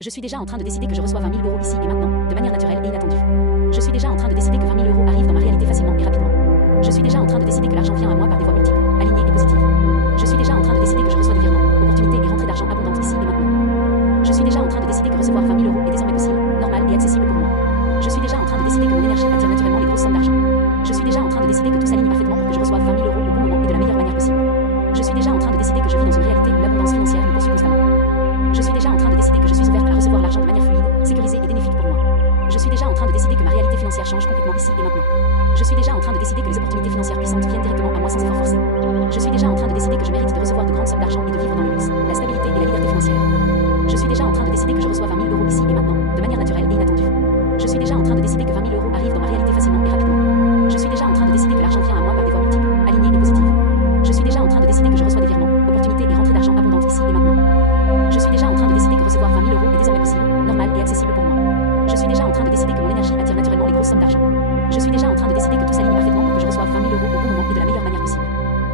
Je suis déjà en train de décider que je reçois 20 000 euros ici et maintenant, de manière naturelle et inattendue. Je suis déjà en train de décider que 20 000 euros arrivent dans ma réalité facilement et rapidement. Je suis déjà en train de décider que l'argent vient à moi par des voies multiples, alignées et positives. Je suis déjà en train de décider que je reçois des virements, opportunités et rentrées d'argent abondantes ici et maintenant. Je suis déjà en train de décider que recevoir 20 000 euros est désormais possible, normal et accessible pour moi. Je suis déjà en train de décider que mon énergie attire naturellement les grosses sommes d'argent. Je suis déjà en train de décider que tout s'aligne parfaitement pour que je reçoive 20 000 euros au bon moment et de la meilleure manière possible. Je suis déjà en train de décider que je vis dans une réalité où l'abondance financière me poursuit constamment. Je suis déjà en train de décider que je suis ouverte à recevoir l'argent de manière fluide, sécurisée et bénéfique pour moi. Je suis déjà en train de décider que ma réalité financière change complètement ici et maintenant. Je suis déjà en train de décider que les opportunités financières puissantes viennent directement à moi sans effort forcé. Je suis déjà en train de décider que je mérite de recevoir de grandes sommes d'argent et de vivre dans le luxe, la stabilité et la liberté financière. Je suis déjà en train de décider que je reçois 20 000 euros ici et maintenant, de manière naturelle et inattendue. Je suis déjà en train de décider que 20 000 euros arrivent dans ma réalité facilement et rapidement. Je suis déjà en train de décider que l'argent vient à moi par des voies multiples, alignées et positives. Je suis déjà en train de décider que je reçois des virements, opportunités et rentrées d'argent abondantes ici et maintenant. Je suis déjà en train de décider que recevoir 20 000 euros est désormais possible, normal et accessible pour moi. Je suis déjà en train de décider que mon énergie attire naturellement les grosses sommes d'argent. Je suis déjà en train de décider que tout s'aligne parfaitement pour que je reçoive 20 000 euros au bon moment et de la meilleure manière possible.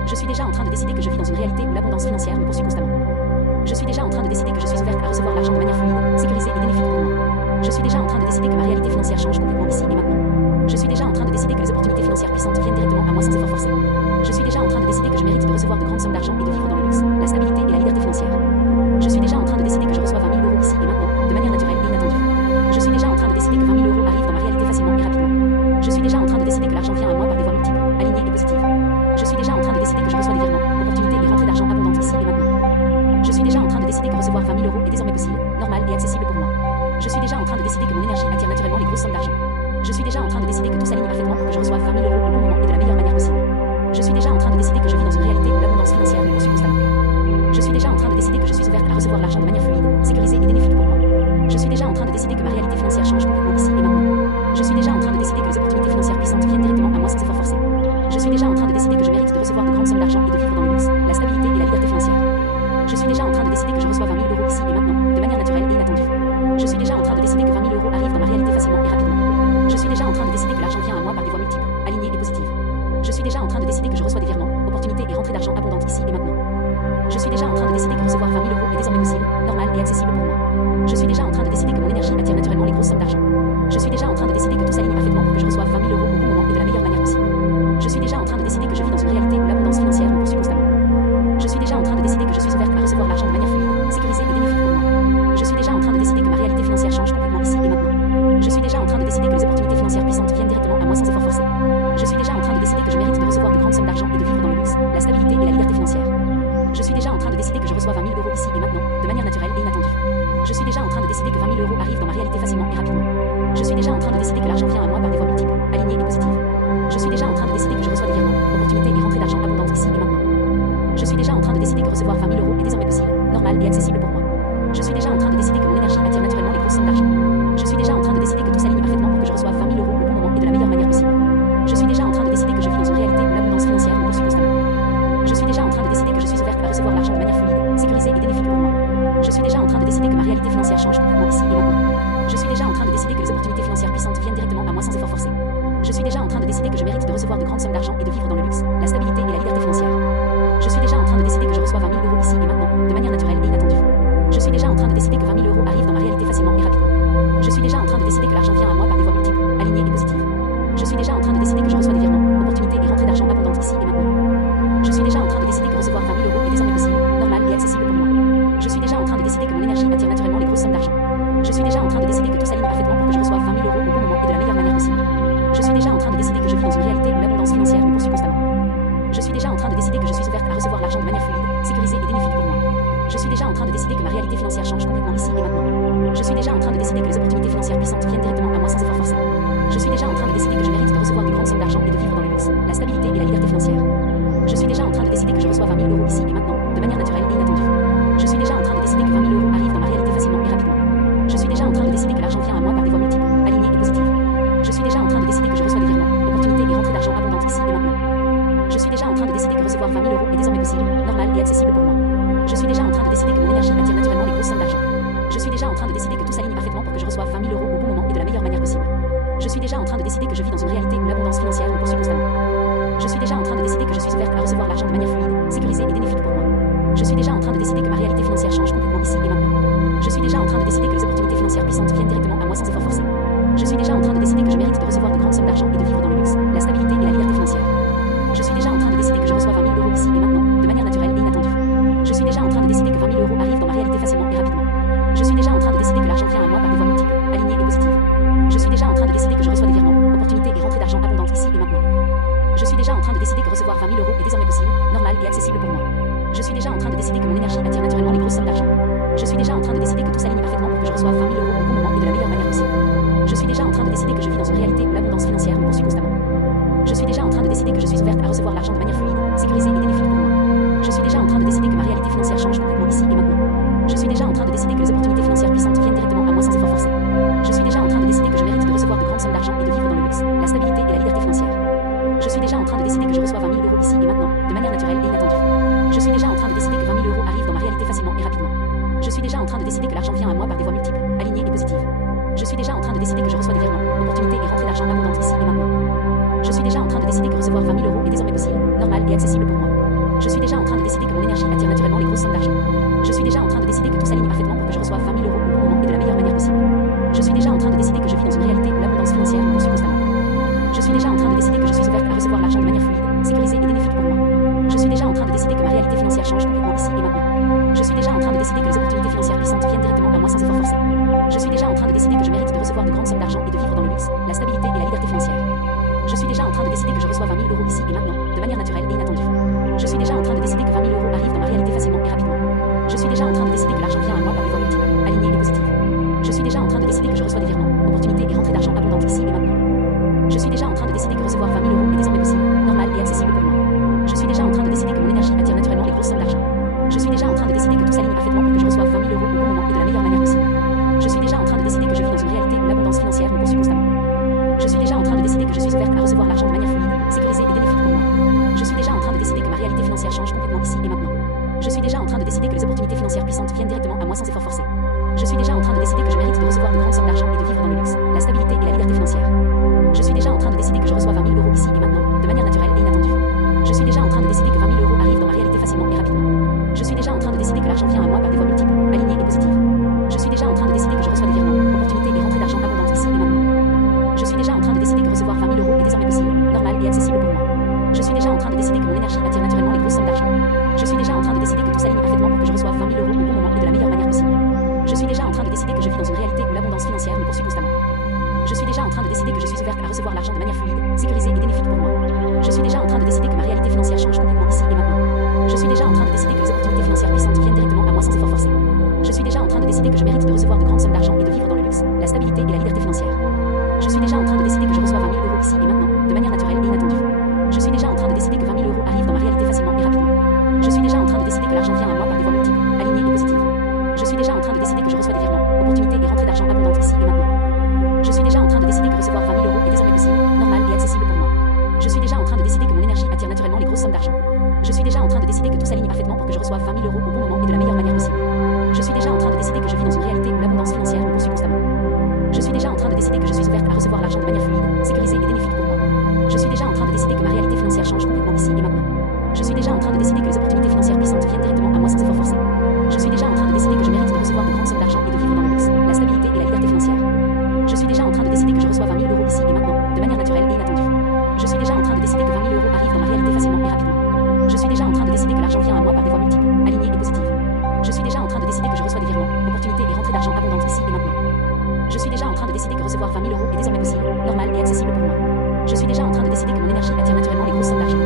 Je suis déjà en train de décider que je vis dans une réalité où l'abondance financière me poursuit constamment. Je suis déjà en train de décider que je suis ouverte à recevoir l'argent de manière fluide, sécurisée et bénéfique pour moi. Je suis déjà en train de décider que ma réalité financière change complètement ici et maintenant. Je suis déjà en train de décider que les opportunités financières puissantes viennent directement à moi sans effort forcé. Je suis déjà en train de décider que je mérite de recevoir de grandes sommes d'argent et de vivre dans le luxe, la stabilité et la liberté financière. Je suis déjà en train de décider que je reçois 20 000 euros ici et maintenant, de manière naturelle et inattendue. Je suis déjà en train de décider que 20 000 euros arrivent dans ma réalité facilement et rapidement. Je suis déjà en train de décider que l'argent vient à moi par des voies multiples, alignées et positives. Je suis déjà en train de décider que je reçois des virements, opportunités et rentrées d'argent abondantes ici et maintenant. Je suis déjà en train de décider que recevoir 20 000 euros est désormais possible, normal et accessible pour moi. Je suis déjà en train de décider que mon énergie attire naturellement les grosses sommes d'argent. Je suis déjà en train de décider que tout s'aligne parfaitement pour que je reçoive 20 000 euros au bon moment et de la meilleure manière possible. Je suis déjà en train de décider que je vis dans une réalité où l'abondance financière me poursuit constamment. Je suis déjà en train de décider que je suis ouverte à recevoir l'argent de manière fluide, sécurisée et bénéfique pour moi. Je suis déjà en train de décider que ma réalité financière change complètement ici et maintenant. Je suis déjà en train de décider que les opportunités financières puissantes viennent directement à moi sans effort forcé. Je suis déjà en train de décider que je mérite de recevoir de grandes sommes d'argent et de vivre dans le luxe, la stabilité et la liberté financière. Je suis déjà en train de décider que je reçois 20 000 euros ici et maintenant, de manière naturelle et inattendue. Je suis déjà en train de décider que 20 000 euros arrivent dans ma réalité facilement et rapidement. Je suis déjà en train de décider que l'argent vient à moi par des voies multiples, alignées et positives. Je suis déjà en train de décider que je reçois des virements, opportunités et rentrées d'argent abondantes ici et maintenant. Je suis déjà en train de décider que recevoir 20 000 euros est désormais possible, normal et accessible pour moi. Je suis déjà en train de décider que mon énergie attire naturellement les grosses sommes d'argent. Je suis déjà en train de décider que tout s'aligne parfaitement pour que je reçoive 20 000 euros au bon moment et de la meilleure manière possible. Je suis déjà en train de décider que je vis dans une réalité où l'abondance financière me poursuit constamment. Je suis déjà en train de décider que je suis ouverte à recevoir l'argent de manière fluide, sécurisée et bénéfique pour moi. Je suis déjà en train de décider que ma réalité financière change complètement ici et maintenant. Je suis déjà en train de décider que les opportunités financières puissantes viennent directement à moi sans effort forcé. Je suis déjà en train de décider que je mérite de recevoir de grandes sommes d'argent et de vivre dans le luxe, la stabilité et la liberté financière. Je suis déjà en train de décider que je reçois 20 000 euros ici et maintenant, de manière naturelle et inattendue. Je suis déjà en train de décider que 20 000 euros arrivent dans ma réalité facilement et rapidement. Je suis déjà en train de décider que l'argent vient à moi par des voies multiples, alignées et positives. Je suis déjà en train de décider que je reçois des virements, opportunités et rentrées d'argent abondantes ici et maintenant. Je suis déjà en train de décider que recevoir 20 000 euros est désormais possible, normal et accessible pour moi. Je suis déjà en train de décider que mon énergie attire naturellement les grosses sommes d'argent. Je suis déjà en train de décider que tout s'aligne parfaitement pour que je reçoive 20 000 euros au bon moment et de la meilleure manière possible. Je suis déjà en train de décider que je vis dans une réalité où l'abondance financière me poursuit constamment. Je suis déjà en train de décider que je suis ouverte à recevoir l'argent de manière fluide, sécurisée et bénéfique pour moi. Je suis déjà en train de décider que ma réalité financière change complètement ici et maintenant. Je suis déjà en train de décider que les opportunités financières puissantes viennent directement à moi sans effort forcé. Je suis déjà en train de décider que je mérite de recevoir de grandes sommes d'argent et de vivre dans le luxe, la stabilité et la liberté financière. Je suis déjà en train de décider que je reçois 20 000 euros ici et maintenant, de manière naturelle et inattendue. Je suis déjà en train de décider que 20 000 euros arrivent dans ma réalité facilement et rapidement. Je suis déjà en train de décider que l'argent vient à moi par des voies multiples, alignées et positives. Je suis déjà en train de décider que je reçois des virements, opportunités et rentrées d'argent abondantes ici et maintenant. Je suis déjà en train de décider que recevoir 20 000 euros est désormais possible, normal et accessible pour moi. Je suis déjà en train de décider que mon énergie attire naturellement les grosses sommes d'argent. Je suis déjà en train de décider que tout s'aligne parfaitement pour que je reçoive 20 000 euros au bon moment et de la meilleure manière possible. Je suis déjà en train de décider que je vis dans une réalité où l'abondance financière me poursuit constamment. Je suis déjà en train de décider que je suis ouverte à recevoir l'argent de manière fluide, sécurisée et bénéfique pour moi. Je suis déjà en train de décider que ma réalité financière change complètement ici et maintenant. Je suis déjà en train de décider que les opportunités financières puissantes viennent directement à moi sans effort forcé. Je suis déjà en train de décider que je mérite de recevoir de grandes sommes d'argent et de vivre dans le luxe, la stabilité et la liberté financière. Je suis déjà en train de décider que je reçois 20 000 euros ici et maintenant, de manière naturelle et inattendue. Je suis déjà en train de décider que 20 000 euros arrivent dans ma réalité facilement et rapidement. Je suis déjà en train de décider que l'argent vient à moi par des voies multiples, alignées et positives. Je suis déjà en train de décider que je reçois des virements, opportunités et rentrées d'argent abondantes ici et maintenant. Je suis déjà en train de décider que recevoir 20 000 euros est désormais possible, normal et accessible pour moi. Je suis déjà en train de décider que mon énergie attire naturellement les grosses sommes d'argent. Je suis déjà en train de décider que tout s'aligne parfaitement pour que je reçoive 20 000 euros au bon moment et de la meilleure manière possible. Je suis déjà en train de décider que je vis dans une réalité où l'abondance financière me poursuit constamment. Je suis déjà en train de décider que je suis ouverte à recevoir l'argent de manière fluide, sécurisée et bénéfique pour moi. Je suis déjà en train de décider que ma réalité financière change complètement ici et maintenant. Je suis déjà en train de décider que les opportunités financières puissantes viennent directement à moi sans effort forcé. Je suis déjà en train de décider que je mérite de recevoir de grandes sommes d'argent et de vivre dans le luxe, la stabilité et la liberté financière. Je suis déjà en train de décider que je reçois 20 000 euros ici et maintenant, de manière naturelle et inattendue. Je suis déjà en train de décider que 20 000 euros arrivent dans ma réalité facilement et rapidement. Je suis déjà en train de décider que l'argent vient à moi par des voies multiples, alignées et positives. Je suis déjà en train de décider que je reçois des virements, opportunités et rentrées d'argent abondantes ici et maintenant. Je suis déjà en train de décider que recevoir 20 000 euros est désormais possible, normal et accessible pour moi. Je suis déjà en train de décider que mon énergie attire naturellement les grosses sommes d'argent. Je suis déjà en train de décider que tout s'aligne parfaitement pour que je reçoive 20 000 euros au bon moment et de la meilleure manière possible. Je suis déjà en train de décider que je vis dans une réalité où l'abondance financière me poursuit constamment. Je suis déjà en train de décider que je suis ouverte à recevoir l'argent de manière fluide, sécurisée et bénéfique pour moi. Je suis déjà en train de décider que ma réalité financière change complètement ici et maintenant. Je suis déjà en train de décider que les opportunités financières puissantes viennent directement à moi sans effort forcé. Je suis déjà en train de décider que je mérite de recevoir de grandes sommes d'argent et de vivre dans le luxe, la stabilité et la liberté financière. Je suis déjà en train de décider que je reçois 20 000 euros ici et maintenant, de manière naturelle et inattendue. Je suis déjà en train de décider que 20 000 euros arrivent dans ma réalité facilement et rapidement. Je suis déjà en train de décider que l'argent vient à moi par des voies multiples, alignées et positives. Je suis déjà en train de décider que je reçois des virements, opportunités et rentrées d'argent abondantes ici et maintenant. Je suis déjà en train de décider que recevoir 20 000 euros est désormais possible, normal et accessible pour moi. Je suis déjà en train de décider que mon énergie attire naturellement les grosses sommes d'argent. Je suis déjà en train de décider que tout s'aligne parfaitement pour que je reçoive 20 000 euros au bon moment et de la meilleure manière possible. Je suis déjà en train de décider que je vis dans une réalité où l'abondance financière me poursuit constamment. Je suis déjà en train de décider que je suis ouverte à recevoir l'argent de manière fluide, sécurisée et bénéfique pour moi. Je suis déjà en train de décider que ma réalité financière change complètement ici et maintenant. Je suis déjà en train de décider que les opportunités financières puissantes viennent directement à moi sans effort forcé. Je suis déjà en train de décider que je mérite de recevoir de grandes sommes d'argent et de vivre dans le luxe, la stabilité et la liberté financière. Je suis déjà en train de décider que je reçois 20 000 euros ici et maintenant, de manière naturelle et inattendue. Je suis déjà en train de décider que 20 000 euros arrivent dans ma réalité facilement et rapidement. Je suis déjà en train de décider que l'argent vient à moi par des voies multiples, alignées et positives. Je suis déjà en train de décider que je reçois des virements, opportunités et rentrées d'argent abondantes ici et maintenant. Je suis déjà en train de décider que recevoir 20 000 euros est désormais possible, normal et accessible pour moi. Je suis déjà en train de décider que mon énergie attire naturellement les grosses sommes d'argent. Je suis déjà en train de décider que tout s'aligne parfaitement pour que je reçoive 20 000 euros au bon moment et de la meilleure manière possible. Je suis déjà en train de décider que je vis dans une réalité où l'abondance financière me poursuit constamment. Je suis déjà en train de décider que je suis ouverte à recevoir l'argent de manière fluide, sécurisée et bénéfique pour moi. Je suis déjà en train de décider que ma réalité financière change complètement ici et maintenant. Je suis déjà en train de décider que les opportunités financières puissantes viennent directement à moi sans effort forcé. Je suis déjà en train de décider que je mérite de recevoir de grandes sommes d'argent et de vivre dans le luxe, la stabilité et la liberté financière. Je suis déjà en train de décider que je reçois 20 000 euros ici et maintenant, de manière naturelle et inattendue. Je suis déjà en train de décider que 20 000 euros arrivent dans ma réalité facilement et rapidement. Je suis déjà en train de décider que l'argent vient à moi par des voies multiples, alignées et positives. Je suis déjà en train de décider que je reçois des virements, opportunités et rentrées d'argent abondantes ici et maintenant. Je suis déjà en train de décider que recevoir 20 000 euros est désormais possible, normal et accessible pour moi. Je suis déjà en train de décider que mon énergie attire naturellement les grosses sommes d'argent. Je suis déjà en train de décider que tout s'aligne parfaitement pour que je reçoive 20 000 euros au bon moment et de la meilleure manière possible. Je suis déjà en train de décider que je vis dans une réalité où l'abondance financière me poursuit constamment. Je suis déjà en train de décider que je suis ouverte à recevoir l'argent de manière fluide, sécurisée et bénéfique pour moi. Je suis déjà en train de décider que ma réalité financière change complètement ici et maintenant. Je suis déjà en train de décider que les opportunités financières puissantes viennent directement à moi sans effort forcé. Je suis déjà en train de décider que je mérite de recevoir de grandes sommes d'argent et de vivre dans le luxe, la stabilité et la liberté financière. Je suis déjà en train de décider que je reçois 20 000 euros ici et maintenant, de manière naturelle et inattendue. Je suis déjà en train de décider que 20 000 euros arrivent dans ma réalité facilement et rapidement. Je suis déjà en train de décider que l'argent vient à moi par des voies multiples, alignées et positives. Je suis déjà en train de décider que je reçois des virements, opportunités et rentrées d'argent abondantes ici et maintenant. Je suis déjà en train de décider que recevoir 20 000 euros est désormais possible, normal et accessible pour moi. Je suis déjà en train de décider que mon énergie attire naturellement les grosses sommes d'argent. Je suis déjà en train de décider que tout s'aligne parfaitement pour que je reçoive 20 000 euros au bon moment et de la meilleure manière possible. Je suis déjà en train de décider que je vis dans une réalité où l'abondance financière me poursuit constamment. Je suis déjà en train de décider que je suis ouverte à recevoir l'argent de manière fluide, sécurisée et bénéfique pour moi. Je suis déjà en train de décider que ma réalité financière change complètement ici et maintenant. Je suis déjà en train de décider que les opportunités financières puissantes viennent directement à moi sans effort forcé. Je suis déjà en train de décider que je mérite de recevoir de grandes sommes d'argent et de vivre dans le luxe, la stabilité et la liberté financière. Je suis déjà en train de décider que je reçois 20 000 euros ici et maintenant, de manière naturelle et inattendue. Je suis déjà en train de décider que 20 000 euros arrivent dans ma réalité facilement et rapidement. Je suis déjà en train de décider que l'argent vient à moi par des voies multiples, alignées et positives. Je suis déjà en train de décider que je reçois des virements, opportunités et rentrées d'argent abondantes ici et maintenant. Je suis déjà en train de décider que recevoir 20 000 euros est désormais possible, normal et accessible pour moi. Je suis déjà en train de décider que mon énergie attire naturellement les grosses sommes d'argent.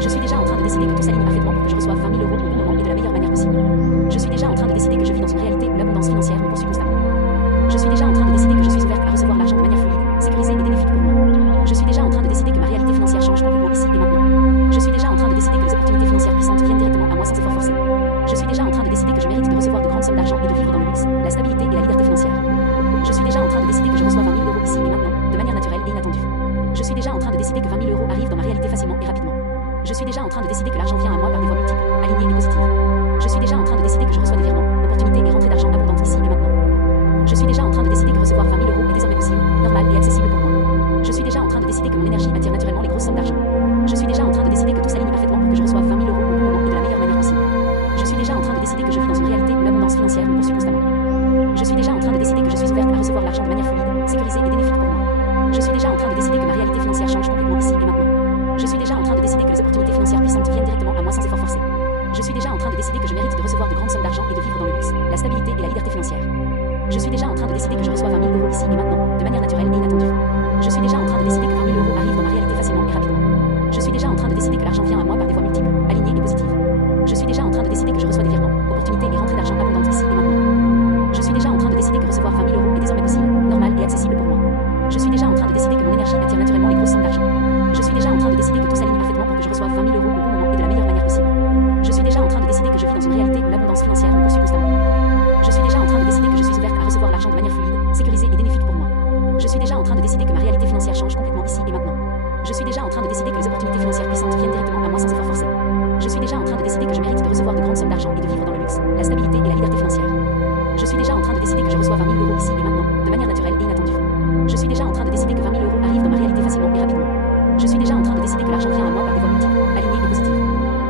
Je suis déjà en train de décider que tout s'aligne parfaitement pour que je reçoive 20 000 euros au bon moment et de la meilleure manière possible. Je suis déjà en train de décider que je vis dans une réalité où l'abondance financière me poursuit constamment. Je suis déjà en train de décider que je suis ouverte à recevoir l'argent de manière fluide, sécurisée et bénéfique pour moi. Je suis déjà en train de décider que ma réalité financière change complètement ici et maintenant. Je suis déjà en train de décider que les opportunités financières puissantes viennent directement à moi sans effort forcé. Je suis déjà en train de décider que je mérite de recevoir de grandes sommes d'argent et de vivre dans le luxe, la stabilité et la liberté financière. Je suis déjà en train de décider que je reçois 20 000 euros ici et maintenant, de manière naturelle et inattendue. Je suis déjà en train de décider que 20 000 euros arrivent dans ma réalité facilement et rapidement. Je suis déjà en train de décider que l'argent vient à moi par des voies multiples, alignées et positives. Je suis déjà en train de décider que je reçois des virements, opportunités et rentrées d'argent abondantes ici et maintenant. Je suis déjà en train de décider que recevoir 20 000 euros est désormais possible, normal et accessible pour moi. Je suis déjà en train de décider que mon énergie attire naturellement les grosses sommes d'argent. Je suis déjà en train de décider que tout s'aligne parfaitement pour que je reçoive 20 000 euros au bon moment et de la meilleure manière possible. Je suis déjà en train de décider que je vis dans une réalité où l'abondance l'abondance financière me poursuit constamment. Je suis déjà en train de décider que je suis ouverte à recevoir l'argent de manière fluide, sécurisée et bénéfique pour moi. Je suis déjà en train de décider que ma réalité financière change complètement ici et maintenant. Je suis déjà en train de décider que les opportunités financières puissantes viennent directement à moi sans effort forcé. Je suis déjà en train de décider que je mérite de recevoir de grandes sommes d'argent et de vivre dans le luxe, la stabilité et la liberté financière. Je suis déjà en train de décider que je reçois 20 000 euros ici et maintenant, de manière naturelle et inattendue. Je suis déjà en train de décider que 20 000 euros arrivent dans ma réalité facilement et rapidement. Je suis déjà en train de décider que l'argent vient à moi par des voies multiples, alignées et positives. Je suis déjà en train de décider que je reçois des virements, opportunités et rentrées d'argent abondantes ici et maintenant. Je suis déjà en train de décider que recevoir 20 000 euros est désormais possible, normal et accessible pour moi. Je suis déjà en train de décider que mon énergie attire naturellement les grosses sommes d'argent. Je suis déjà en train de décider que tout s'aligne parfaitement pour que je reçoive 20 000 euros au bon moment et de la meilleure manière possible. Je suis déjà en train de décider que je vis dans une réalité où l'abondance financière me poursuit constamment. Je suis déjà en train de décider que je suis ouverte à recevoir l'argent de manière fluide, sécurisée et bénéfique pour moi. Je suis déjà en train de décider que ma réalité financière change complètement ici et maintenant. Je suis déjà en train de décider que les opportunités financières puissantes viennent directement à moi sans effort forcé. Je suis déjà en train de décider que je mérite de recevoir de grandes sommes d'argent et de vivre dans le luxe, la stabilité et la liberté financière. Je suis déjà en train de décider que je reçois 20 000 euros ici et maintenant, de manière naturelle et inattendue. Je suis déjà en train de décider que 20 000 euros arrivent dans ma réalité facilement et rapidement. Je suis déjà en train de décider que l'argent vient à moi par des voies multiples, alignées et positives.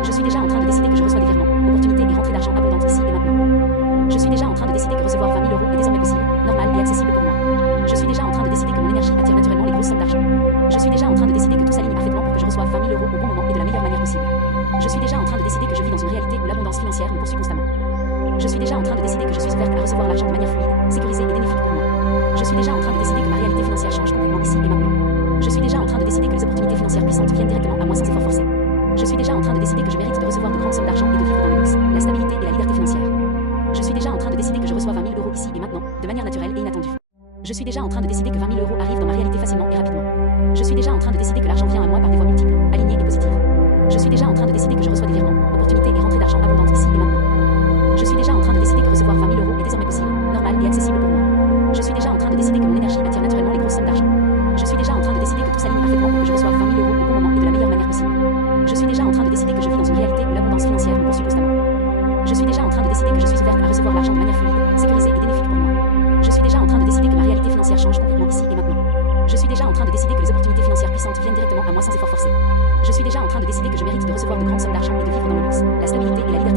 Je suis déjà en train de décider que je reçois des virements, opportunités et rentrées d'argent abondantes ici et maintenant. Je suis déjà en train de décider que recevoir 20 000 euros est désormais possible, normal et accessible pour moi. Je suis déjà en train de décider que mon énergie attire naturellement les grosses sommes d'argent. Je suis déjà en train de décider que tout s'aligne parfaitement pour que je reçoive 20 000 euros au bon moment et de la meilleure manière possible. Je suis déjà en train de décider que je vis dans une réalité où l'abondance financière me poursuit constamment. Je suis déjà en train de décider que je suis ouverte à recevoir l'argent de manière fluide, sécurisée et bénéfique pour moi. Je suis déjà en train de décider que ma réalité financière change complètement ici et maintenant. Je suis déjà en train de décider que les opportunités financières puissantes viennent directement à moi sans effort forcé. Je suis déjà en train de décider que je mérite de recevoir de grandes sommes d'argent et de vivre dans le luxe, la stabilité et la liberté financière. Je suis déjà en train de décider que je reçois 20 000 euros ici et maintenant, de manière naturelle et inattendue. Je suis déjà en train de décider que 20 000 euros arrivent dans ma réalité facilement et rapidement. Je suis déjà en train de décider que l'argent vient à moi par des voies multiples, alignées et positives. Je suis déjà en train de décider que je reçois des virements, opportunités et rentrées d'argent abondantes ici et maintenant. Je suis déjà en train de décider que recevoir 20 000 euros est désormais possible, normal et accessible pour moi. Je suis déjà en train de décider que mon énergie attire naturellement les grosses sommes d'argent. Je suis déjà en train de décider que tout s'aligne parfaitement pour que je reçoive 20 000 euros au bon moment et de la meilleure manière possible. Je suis déjà en train de décider que je vis dans une réalité où l'abondance financière me poursuit constamment. Je suis déjà en train de décider que je suis ouverte à recevoir l'argent de manière fluide, sécurisée et bénéfique pour moi. Je suis déjà en train de décider que ma réalité financière change complètement ici et maintenant. Je suis déjà en train de décider que les opportunités financières puissantes viennent directement à moi sans effort forcé.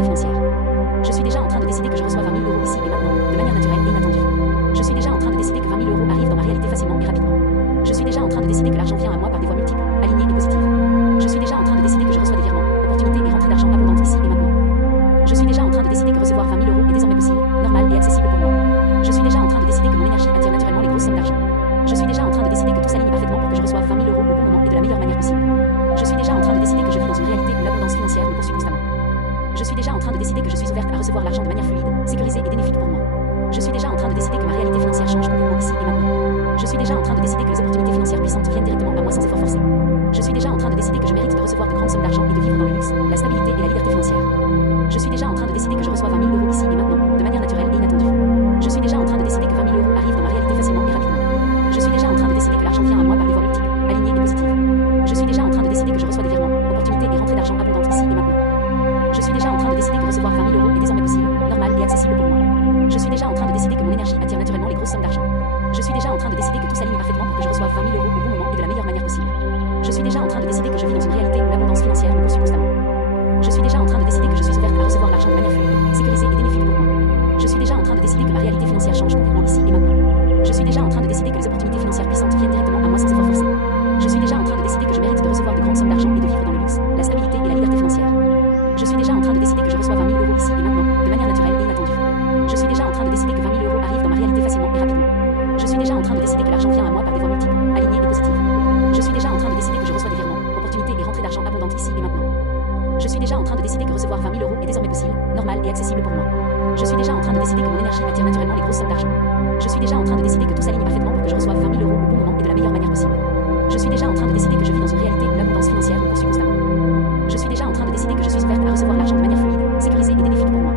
Je suis déjà en train de décider que je mérite de recevoir de grandes sommes d'argent et de vivre dans le luxe, la stabilité et la liberté financière. Je suis déjà en train de décider que je reçois 20 000 euros ici et maintenant, de manière naturelle et inattendue. Je suis déjà en train de décider que 20 000 euros arrivent dans ma réalité facilement et rapidement. Je suis déjà en train de décider que l'argent vient à moi par des voies multiples, alignées et positives. Je suis déjà en train de décider que je reçois des virements, opportunités et rentrées d'argent abondantes ici et maintenant. Je suis déjà en train de décider que recevoir 20 000 euros est désormais possible, normal et accessible pour moi. Je suis déjà en train de décider que mon énergie attire naturellement les grosses sommes d'argent. Je suis déjà en train de décider que tout s'aligne parfaitement pour que je reçoive 20 000 euros au bon moment et de la meilleure manière possible. Je suis déjà en train de décider que je vis dans une réalité où l'abondance financière me poursuit constamment. Je suis déjà en train de décider que je suis ouverte à recevoir l'argent de manière fluide, sécurisée et bénéfique pour moi. Je suis déjà en train de décider que ma réalité financière change complètement ici et maintenant. Je suis déjà en train de décider que les opportunités financières puissantes viennent directement à moi sans effort forcé. Je suis déjà en train de décider que je mérite de recevoir de grandes sommes d'argent et de vivre dans le luxe, la stabilité et la liberté financière. Je suis déjà en train de décider que je reçois 20 000 euros ici et maintenant, de manière naturelle et inattendue. Je suis déjà en train de décider que 20 000 euros arrivent dans ma réalité facilement et rapidement. Je suis déjà en train de décider que l'argent vient à moi par des voies multiples, alignées et positives. Je suis déjà en train de décider que je reçois des virements, opportunités et rentrées d'argent abondantes ici et maintenant. Je suis déjà en train de décider que recevoir 20 000 euros est désormais possible, normal et accessible pour moi. Je suis déjà en train de décider que mon énergie attire naturellement les grosses sommes d'argent. Je suis déjà en train de décider que tout s'aligne parfaitement pour que je reçoive 20 000 euros au bon moment et de la meilleure manière possible. Je suis déjà en train de décider que je vis dans une réalité où l'abondance financière me poursuit constamment. Je suis déjà en train de décider que je suis ouverte à recevoir l'argent de manière fluide, sécurisée et bénéfique pour moi. Je suis déjà en train de décider que ma réalité financière change complètement ici et maintenant. Je suis déjà en train de décider que les opportunités financières puissantes viennent directement à moi sans effort forcé. Je suis déjà en train de décider que je mérite de recevoir de grandes sommes d'argent et de vivre dans le luxe, la stabilité et la liberté financière. Je suis déjà en train de décider que je reçois 20 000 euros ici et maintenant, de manière naturelle et inattendue. Je suis déjà en train de décider que 20 000 euros arrivent dans ma réalité facilement et rapidement. Je suis déjà en train de décider que l'argent vient à moi par des voies multiples, alignées et positives. Je suis déjà en train de décider que je reçois des virements, opportunités et rentrées d'argent abondantes ici et maintenant. Je suis déjà en train de décider que recevoir 20 000 euros est désormais possible, normal et accessible pour moi. Je suis déjà en train de décider que mon énergie attire naturellement les grosses sommes d'argent. Je suis déjà en train de décider que tout s'aligne parfaitement pour que je reçoive 20 000 euros au bon moment et de la meilleure manière possible. Je suis déjà en train de décider que je vis dans une réalité où l'abondance financière me poursuit constamment. Je suis déjà en train de décider que je suis ouverte à recevoir l'argent de manière fluide, sécurisée et bénéfique pour moi.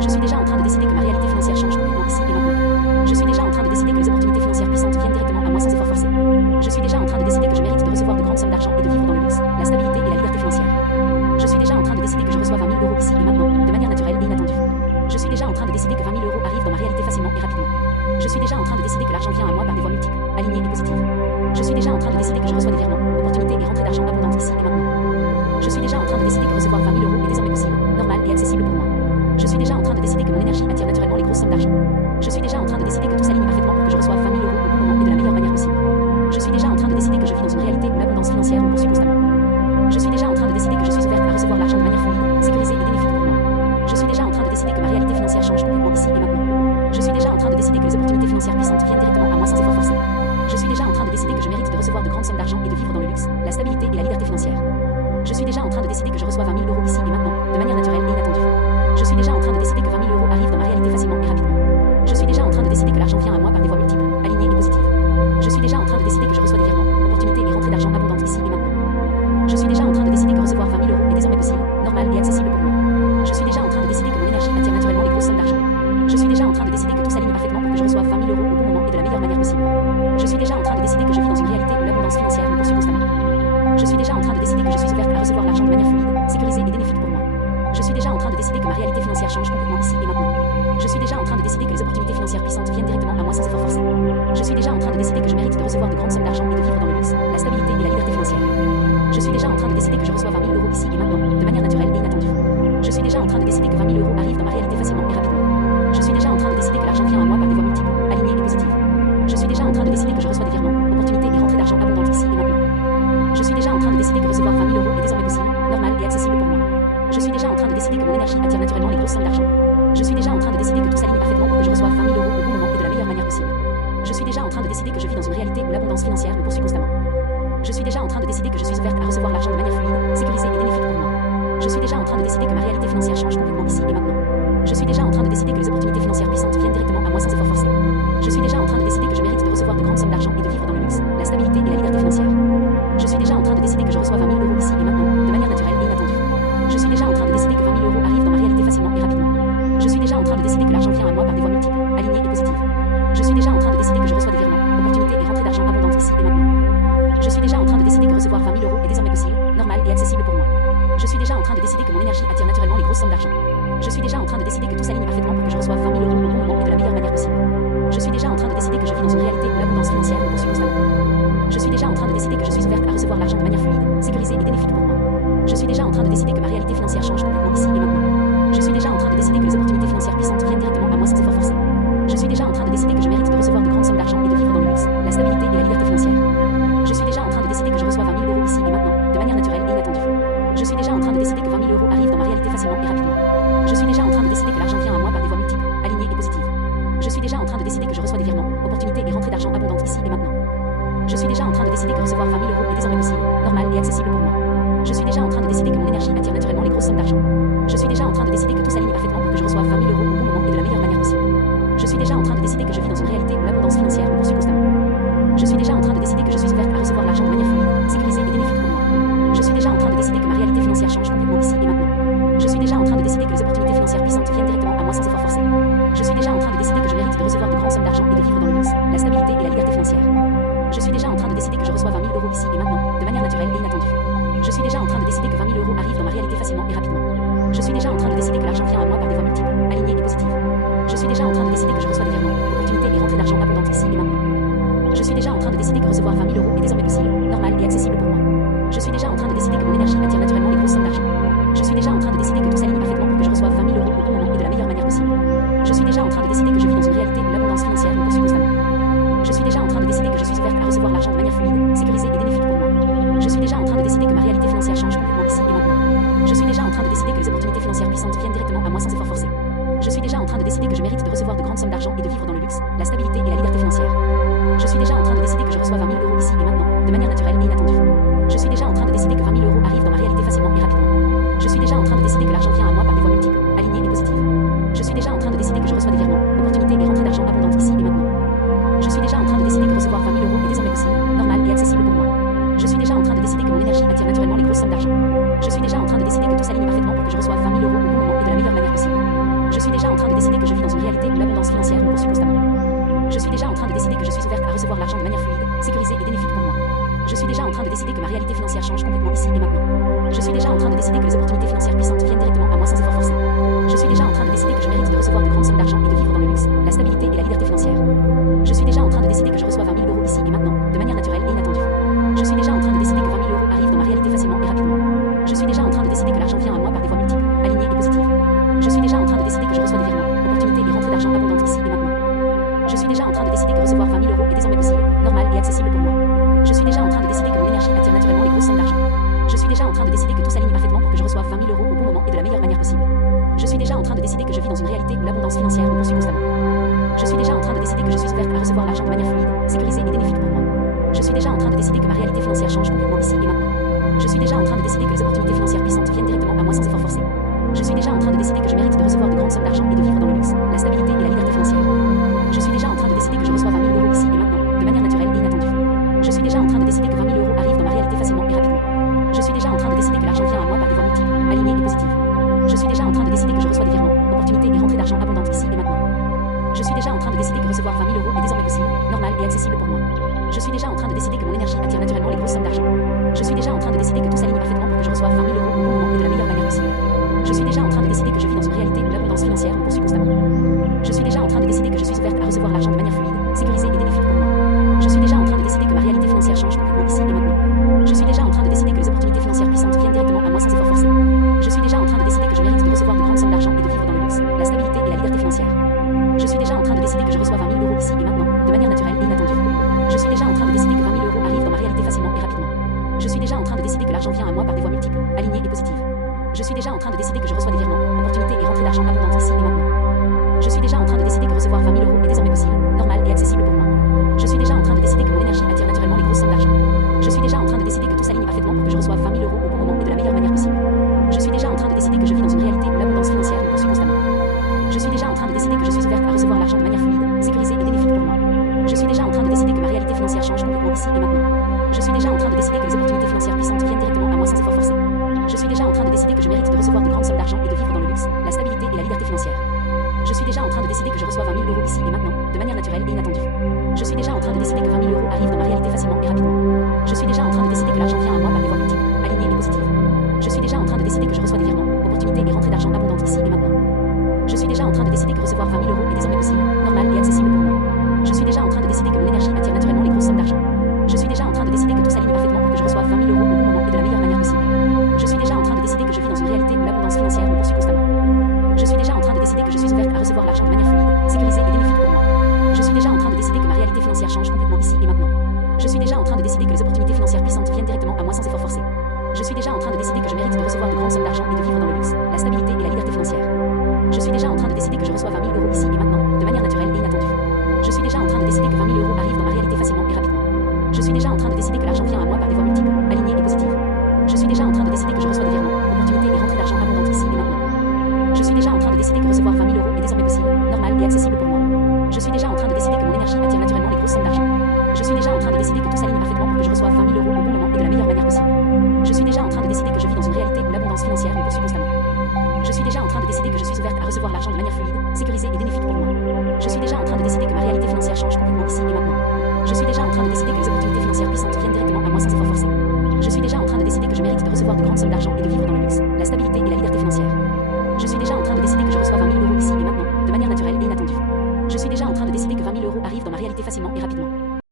Je suis déjà en train de décider que ma réalité financière change complètement ici et maintenant. Je suis déjà en train de décider que les opportunités financières puissantes viennent directement à moi sans effort forcé. Je suis déjà en train de décider que je mérite de recevoir de grandes sommes d'argent et de vivre dans le luxe, la stabilité et la liberté financière. Je suis déjà en train de décider que je reçois 20 000 euros ici et maintenant, de manière naturelle et inattendue. Je suis déjà en train de décider que 20 000 euros arrivent dans ma réalité facilement et rapidement. Je suis déjà en train de décider que l'argent vient à moi par des voies multiples, alignées et positives. Je suis déjà en train de décider que je reçois des virements, opportunités et rentrées d'argent abondantes ici et maintenant. Je suis déjà en train de décider que recevoir 20 000 euros est désormais possible, normal et accessible pour moi. Je suis déjà en train de décider que mon énergie attire naturellement les grosses sommes d'argent. Je suis déjà en train de décider que tout s'aligne parfaitement pour que je reçoive 20 000 euros au bon moment et de la meilleure manière possible. Je suis déjà en train de décider que je vis dans une réalité où l'abondance financière me poursuit constamment. Je suis déjà en train de décider que je suis ouverte à recevoir l'argent de manière fluide, sécurisée et bénéfique pour moi. Je suis déjà en train de décider que ma réalité financière change complètement ici et maintenant. Je suis déjà en train de décider que les opportunités financières puissantes viennent directement à moi sans effort forcé. Je suis déjà en train de décider que je mérite de recevoir de grandes sommes d'argent et de vivre dans le luxe, la stabilité et la liberté financière. Je suis déjà en train de décider que je reçois 20 000 euros ici et maintenant, de manière naturelle et inattendue. Je suis déjà en train de décider que 20 000 euros arrivent dans ma réalité facilement et rapidement. Je suis déjà en train de décider que l'argent vient à moi par des voies multiples, alignées et positives. Je suis déjà en train de décider que je reçois des virements, opportunités et rentrées d'argent abondantes ici et maintenant. Je suis déjà en train de décider que recevoir 20 000 euros est désormais possible, normal et accessible pour moi. Je suis déjà en train de décider que mon énergie attire naturellement les grosses sommes d'argent. Je suis déjà en train de décider que tout s'aligne parfaitement pour que je reçoive 20 000 euros au bon moment et de la meilleure manière possible. Je suis déjà en train de décider que je vis dans une réalité où l'abondance financière me poursuit constamment. Je suis déjà en train de décider que je suis ouverte à recevoir l'argent de manière fluide, sécurisée et bénéfique pour moi. Je suis déjà en train de décider que ma réalité financière change complètement ici et maintenant. Je suis déjà en train de décider que les opportunités financières puissantes viennent directement à moi sans effort forcé. Je suis déjà en train de décider que je mérite de recevoir de grandes sommes d'argent et de vivre dans le luxe, la stabilité et la liberté financière. Je suis déjà en train de décider que je reçois 20 000 euros ici et maintenant, de manière naturelle et inattendue. Je suis déjà en train de décider que 20 000 euros arrivent dans ma réalité facilement et rapidement. Je suis déjà en train de décider que l'argent vient à moi par des voies multiples, alignées et positives. Je suis déjà en train de décider que je reçois des virements, opportunités et rentrées d'argent abondantes ici et maintenant. Je suis déjà en train de décider que recevoir 20 000 euros est désormais possible, normal et accessible pour moi. Je suis déjà en train de décider que mon énergie attire naturellement les grosses sommes d'argent. Je suis déjà en train de décider que tout s'aligne parfaitement pour que je reçoive 20 000 euros au bon moment et de la meilleure manière possible. Je suis déjà en train de décider que je vis dans une réalité où l'abondance financière me poursuit constamment. Je suis déjà en train de décider que je suis ouverte à recevoir l'argent de manière fluide, sécurisée et bénéfique pour moi. Je suis déjà en train de décider que ma réalité financière change complètement ici et maintenant. Je suis déjà en train de décider que les opportunités financières puissantes viennent directement à moi sans effort forcé. Je suis déjà en train de décider que je mérite de recevoir de grandes sommes d'argent et de vivre dans le luxe, la stabilité et la liberté financière. Je suis déjà en train de décider que je reçois 20 000 euros ici et maintenant, de manière naturelle et inattendue. Je suis déjà en train de décider que 20 000 euros arrivent dans ma réalité facilement et rapidement. Je suis déjà en train de décider que l'argent vient à moi par des voies multiples, alignées et positives. Je suis déjà en train de décider que je reçois des virements, opportunités et rentrées d'argent abondantes ici et maintenant. Je suis déjà en train de décider que recevoir 20 000 euros est désormais possible, normal et accessible pour moi. Je suis déjà en train de décider que mon énergie attire naturellement les grosses sommes d'argent. Je suis déjà en train de décider que tout s'aligne parfaitement pour que je reçoive 20 000 euros au bon moment et de la meilleure manière possible. Je suis déjà en train de décider que je vis dans une réalité où l'abondance financière me poursuit constamment. Je suis déjà en train de décider que je suis ouverte à recevoir l'argent de manière fluide, sécurisée et bénéfique pour moi. Je suis déjà en train de décider que ma réalité financière change complètement ici et maintenant. Je suis déjà en train de décider que les opportunités financières puissantes viennent directement à moi sans effort forcé. Je suis déjà en train de décider que je mérite de recevoir de grandes sommes d'argent et de vivre dans le luxe, la stabilité et la liberté financière. Je suis déjà en train de décider que je reçois 20 000 euros ici et maintenant, de manière naturelle et inattendue. Je suis déjà en train de décider que 20 000 euros arrivent dans ma réalité facilement et rapidement. Je suis déjà en train de décider que l'argent vient à moi par des voies multiples, alignées et positives. Je suis déjà en train de décider que je reçois des virements, opportunités et rentrées d'argent abondantes ici et maintenant. Je suis déjà en train de décider que recevoir 20 000 euros est désormais possible, normal et accessible pour moi. Je suis déjà en train de décider que mon énergie attire naturellement les grosses sommes d'argent. Je suis déjà en train de décider que tout s'aligne parfaitement pour que je reçoive 20 000 euros au bon moment et de la meilleure manière possible. Je suis déjà en train de décider que je vis dans une réalité où l'abondance financière me poursuit constamment. Je suis déjà en train de décider que je suis ouverte à recevoir l'argent de manière fluide, sécurisée et bénéfique pour moi. Je suis déjà en train de décider que ma réalité financière change complètement ici et maintenant. Je suis déjà en train de décider que les opportunités financières puissantes viennent directement à moi sans effort forcé. Je suis déjà en train de décider que je mérite de recevoir de grandes sommes d'argent et de vivre dans le luxe, la stabilité et la liberté financière. Je suis déjà en train de décider que je reçois 20 000 euros ici et maintenant, de manière naturelle et inattendue. Je suis déjà en train de décider que 20 000 euros arrivent dans ma réalité facilement et rapidement. Je suis déjà en train de décider que l'argent vient à moi par des voies multiples, alignées et positives. Je suis déjà en train de décider que je reçois des virements, opportunités et rentrées d'argent abondantes ici et maintenant. Je suis déjà en train de décider que recevoir 20 000 euros est désormais possible, normal et accessible pour moi. Je suis déjà en train de décider que mon énergie attire naturellement les grosses sommes d'argent. Je suis déjà en train de décider que tout s'aligne parfaitement pour que je reçoive 20 000 euros au bon moment et de la meilleure manière possible. Je suis déjà en train de décider que je vis dans une réalité où l'abondance financière me poursuit constamment. Je suis déjà en train de décider que je suis ouverte à recevoir l'argent de manière fluide, sécurisée et bénéfique pour moi. Je suis déjà en train de décider que ma réalité financière change complètement ici et maintenant. Je suis déjà en train de décider que les opportunités financières puissantes viennent directement à moi sans effort forcé. Je suis déjà en train de décider que je mérite de recevoir de grandes sommes d'argent et de vivre dans le luxe, la stabilité et la liberté financière. Je suis déjà en train de décider que je reçois 20 000 euros ici et maintenant, de manière naturelle et inattendue. Je suis déjà en train de décider que 20 000 euros arrivent dans ma réalité facilement et rapidement. Je suis déjà en train de décider que l'argent vient à moi par des voies multiples, alignées et positives. Je suis déjà en train de décider que je reçois des virements, opportunités et rentrées d'argent abondantes ici et maintenant. Je suis déjà en train de décider que recevoir 20 000 euros est désormais possible, normal et accessible pour moi. Je suis déjà en train de décider que mon énergie attire naturellement les grosses sommes d'argent. Je suis déjà en train de décider que tout s'aligne parfaitement pour que je reçoive 20 000 euros au bon moment et de la meilleure manière possible. Je suis déjà en train de décider que je vis dans une réalité où l'abondance financière me poursuit constamment. Je suis déjà en train de décider que je suis ouverte à recevoir l'argent de manière fluide, sécurisée et bénéfique pour moi. Je suis déjà en train de décider que ma réalité financière change complètement ici et maintenant. Je suis déjà en train de décider que les opportunités financières puissantes viennent directement à moi sans effort forcé. Je suis déjà en train de décider que je mérite de recevoir de grandes sommes d'argent et de vivre dans le luxe, la stabilité et la liberté financière. Je suis déjà en train de décider que je reçois 20 000 euros ici et maintenant, de manière naturelle et inattendue. Je suis déjà en train de décider que 20 000 euros arrivent dans ma réalité facilement et rapidement. Je suis déjà en train de décider que l'argent vient à moi par des voies multiples, alignées et positives. Je suis déjà en train de décider réalité où l'abondance financière me poursuit constamment. Je suis déjà en train de décider que je suis ouverte à recevoir l'argent de manière fluide, sécurisée et bénéfique pour moi. Je suis déjà en train de décider que ma réalité financière change complètement ici et maintenant. Je suis déjà en train de décider que les opportunités financières puissantes viennent directement à moi sans effort forcé. Je suis déjà en train de décider que je mérite de recevoir de grandes sommes d'argent et de vivre dans le luxe, la stabilité et la liberté financière. Je suis déjà en train de décider que je reçois 20 000 euros ici et maintenant, de manière naturelle et inattendue. Je suis déjà en train de décider que 20 000 euros arrivent dans ma réalité facilement et rapidement. Je suis déjà en train de décider que l'argent vient à moi par des voies multiples, alignées et positives. Je suis déjà en train de décider que je reçois des virements, opportunités et rentrées d'argent abondantes ici et maintenant. Je suis déjà en train de décider que recevoir 20 000 euros est désormais possible, normal et accessible pour moi. Je suis déjà en train de décider que mon énergie attire naturellement les grosses sommes d'argent. Je suis déjà en train de décider que tout s'aligne parfaitement pour que je reçoive 20 000 euros au bon moment et de la meilleure manière possible. Je suis déjà en train de décider que je vis dans une réalité où l'abondance financière me poursuit constamment. Je suis déjà en train de décider que je suis ouverte à recevoir l'argent de manière fluide, sécurisée et bénéfique pour moi. Je suis déjà en train de décider que ma réalité financière change complètement ici et maintenant. Je suis déjà en train de décider que les opportunités financières puissantes viennent directement à moi sans effort forcé. Je suis déjà en train de décider que je mérite de recevoir de grandes sommes d'argent et de vivre dans le luxe, la stabilité et la liberté financière. Je suis déjà en train de décider que je reçois 20 000 euros ici et maintenant, de manière naturelle et inattendue. Je suis déjà en train de décider que 20 000 euros arrivent dans ma réalité facilement et rapidement. Je suis déjà en train de décider que l'argent vient à moi par des voies multiples, alignées et positives. Je suis déjà en train de décider que je reçois des virements, opportunités et rentrées d'argent abondantes ici et maintenant. Je suis déjà en train de décider que recevoir 20 000 euros est désormais possible, normal et accessible pour moi. Je suis déjà en train de décider que mon énergie attire naturellement les grosses sommes d'argent. Je suis déjà en train de décider que tout s'aligne parfaitement pour que je reçoive 20 000 euros au bon moment et de la meilleure manière possible. Je suis déjà en train de décider que je vis dans une réalité où l'abondance financière me poursuit constamment. Je suis déjà en train de décider que je suis ouverte à recevoir l'argent de manière fluide, sécurisée et bénéfique pour moi. Je suis déjà en train de décider que ma réalité financière change complètement ici et maintenant. Je suis déjà en train de décider que les opportunités financières puissantes viennent directement à moi sans effort forcé. Je suis déjà en train de décider que je mérite de recevoir de grandes sommes d'argent et de vivre dans le luxe, la stabilité et la liberté financière. Je suis déjà en train de décider que je reçois 20 000 euros ici et maintenant, de manière naturelle et inattendue. Je suis déjà en train de décider que 20 000 euros arrivent dans ma réalité facilement et rapidement. Je suis déjà en train de décider que l'argent vient à moi par des voies multiples, alignées et positives. Je suis déjà en train de décider que je reçois des virements, opportunités et rentrées d'argent abondantes ici et maintenant. Je suis déjà en train de décider que recevoir 20 000 euros est désormais possible, normal et accessible pour moi. Je suis déjà en train de décider que mon énergie attire naturellement les grosses sommes d'argent. Je suis déjà en train de décider que tout s'aligne parfaitement pour que je reçoive 20 000 euros au bon moment et de la meilleure manière possible. Je suis déjà en train de décider que je vis dans une réalité où l'abondance financière me poursuit constamment. Je suis déjà en train de décider que je suis ouverte à recevoir l'argent de manière fluide, sécurisée et bénéfique pour moi. Je suis déjà en train de décider que ma réalité financière change complètement ici et maintenant. Je suis déjà en train de décider que les opportunités financières puissantes viennent directement à moi sans effort forcé. Je suis déjà en train de décider que je mérite de recevoir de grandes sommes d'argent et de vivre dans le luxe, la stabilité et la liberté financière. Je suis déjà en train de décider que je reçois 20 000 euros ici et maintenant, de manière naturelle et inattendue. Je suis déjà en train de décider que 20 000 euros arrivent dans ma réalité facilement et rapidement.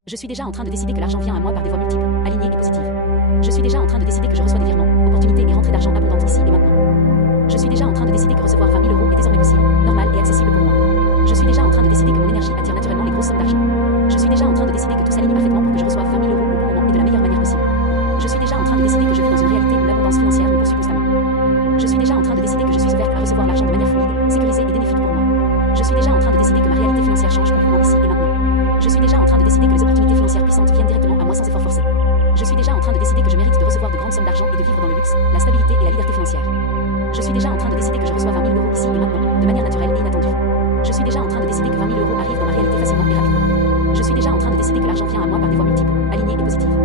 Je suis déjà en train de décider que l'argent vient à moi par des voies multiples, alignées et positives. Je suis déjà en train de décider que je reçois des virements, opportunités et rentrées d'argent abondantes ici et maintenant. Je suis déjà en train de décider que recevoir 20 000 euros est désormais possible, normal et accessible pour moi. Je suis déjà en train de décider que mon énergie attire naturellement les grosses sommes d'argent. Je suis déjà en train de décider que tout s'aligne parfaitement pour que je reçoive 20 000 euros au bon moment et de la meilleure manière possible. Je suis déjà en train de décider que je vis dans une réalité où l'abondance financière me poursuit constamment. Je suis déjà en train de décider que je suis ouverte à recevoir l'argent de manière fluide, sécurisée et bénéfique pour moi. Je suis déjà en train de décider que ma réalité financière change complètement ici et maintenant. Je suis déjà en train de décider que les opportunités financières puissantes viennent directement à moi sans effort forcé. Je suis déjà en train de décider que je mérite de recevoir de grandes sommes d'argent et de vivre dans le luxe, la stabilité et la liberté financière. Je suis déjà en train de décider que je reçois 20 000 euros ici et maintenant, de manière naturelle et inattendue. Je suis déjà en train de décider que 20 000 euros arrivent dans ma réalité facilement et rapidement. Je suis déjà en train de décider que l'argent vient à moi par des voies multiples, alignées et positives. Je suis déjà en train de décider que je reçois des virements, opportunités et rentrées d'argent abondantes ici et maintenant. Je suis déjà en train de décider que recevoir 20 000 euros est désormais possible, normal et accessible pour moi. Je suis déjà en train de décider que mon énergie attire naturellement les grosses sommes d'argent. Je suis déjà en train de décider que tout s'aligne parfaitement pour que je reçoive 20 000 euros au bon moment et de la meilleure manière possible. Je suis déjà en train de décider que je vis dans une réalité où l'abondance financière me poursuit constamment. Je suis déjà en train de décider que je suis ouverte à recevoir l'argent de manière fluide, sécurisée et bénéfique pour moi. Je suis déjà en train de décider que ma réalité financière change complètement ici et maintenant. Je suis déjà en train de décider que les opportunités financières puissantes viennent directement à moi sans effort forcé. Je suis déjà en train de décider que je mérite de recevoir de grandes sommes d'argent et de vivre dans le luxe, la stabilité et la liberté financière. Je suis déjà en train de décider que je reçois 20 000 euros ici et maintenant, de manière naturelle et inattendue. Je suis déjà en train de décider que 20 000 euros arrivent dans ma réalité facilement et rapidement. Je suis déjà en train de décider que l'argent vient à moi par des voies multiples, alignées et positives.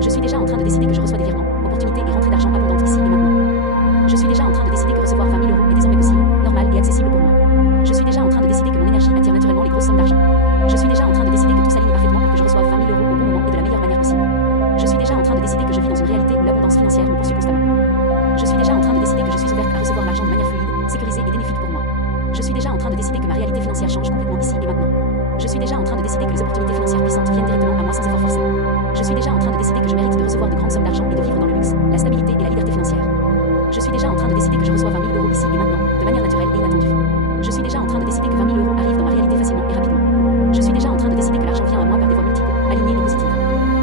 Je suis déjà en train de décider que je reçois des virements, opportunités et rentrées d'argent abondantes ici et maintenant. Je suis déjà en train de décider que recevoir 20 000 euros est désormais possible, normal et accessible pour moi. Je suis déjà en train de décider que mon énergie attire naturellement les grosses sommes d'argent. Je suis déjà en train de décider que tout s'aligne parfaitement pour que je reçoive 20 000 euros au bon moment et de la meilleure manière possible. Je suis déjà en train de décider que je vis dans une réalité où l'abondance financière me poursuit constamment. Je suis déjà en train de décider que je suis ouverte à recevoir l'argent de manière fluide, sécurisée et bénéfique pour moi. Je suis déjà en train de décider que ma réalité financière change complètement ici et maintenant. Je suis déjà en train de décider que les opportunités financières puissantes viennent directement à moi sans effort forcé. Je suis déjà en train de décider que je mérite de recevoir de grandes sommes d'argent et de vivre dans le luxe, la stabilité et la liberté financière. Je suis déjà en train de décider que je reçois 20 000 euros ici et maintenant, de manière naturelle et inattendue. Je suis déjà en train de décider que 20 000 euros arrivent dans ma réalité facilement et rapidement. Je suis déjà en train de décider que l'argent vient à moi par des voies multiples, alignées et positives.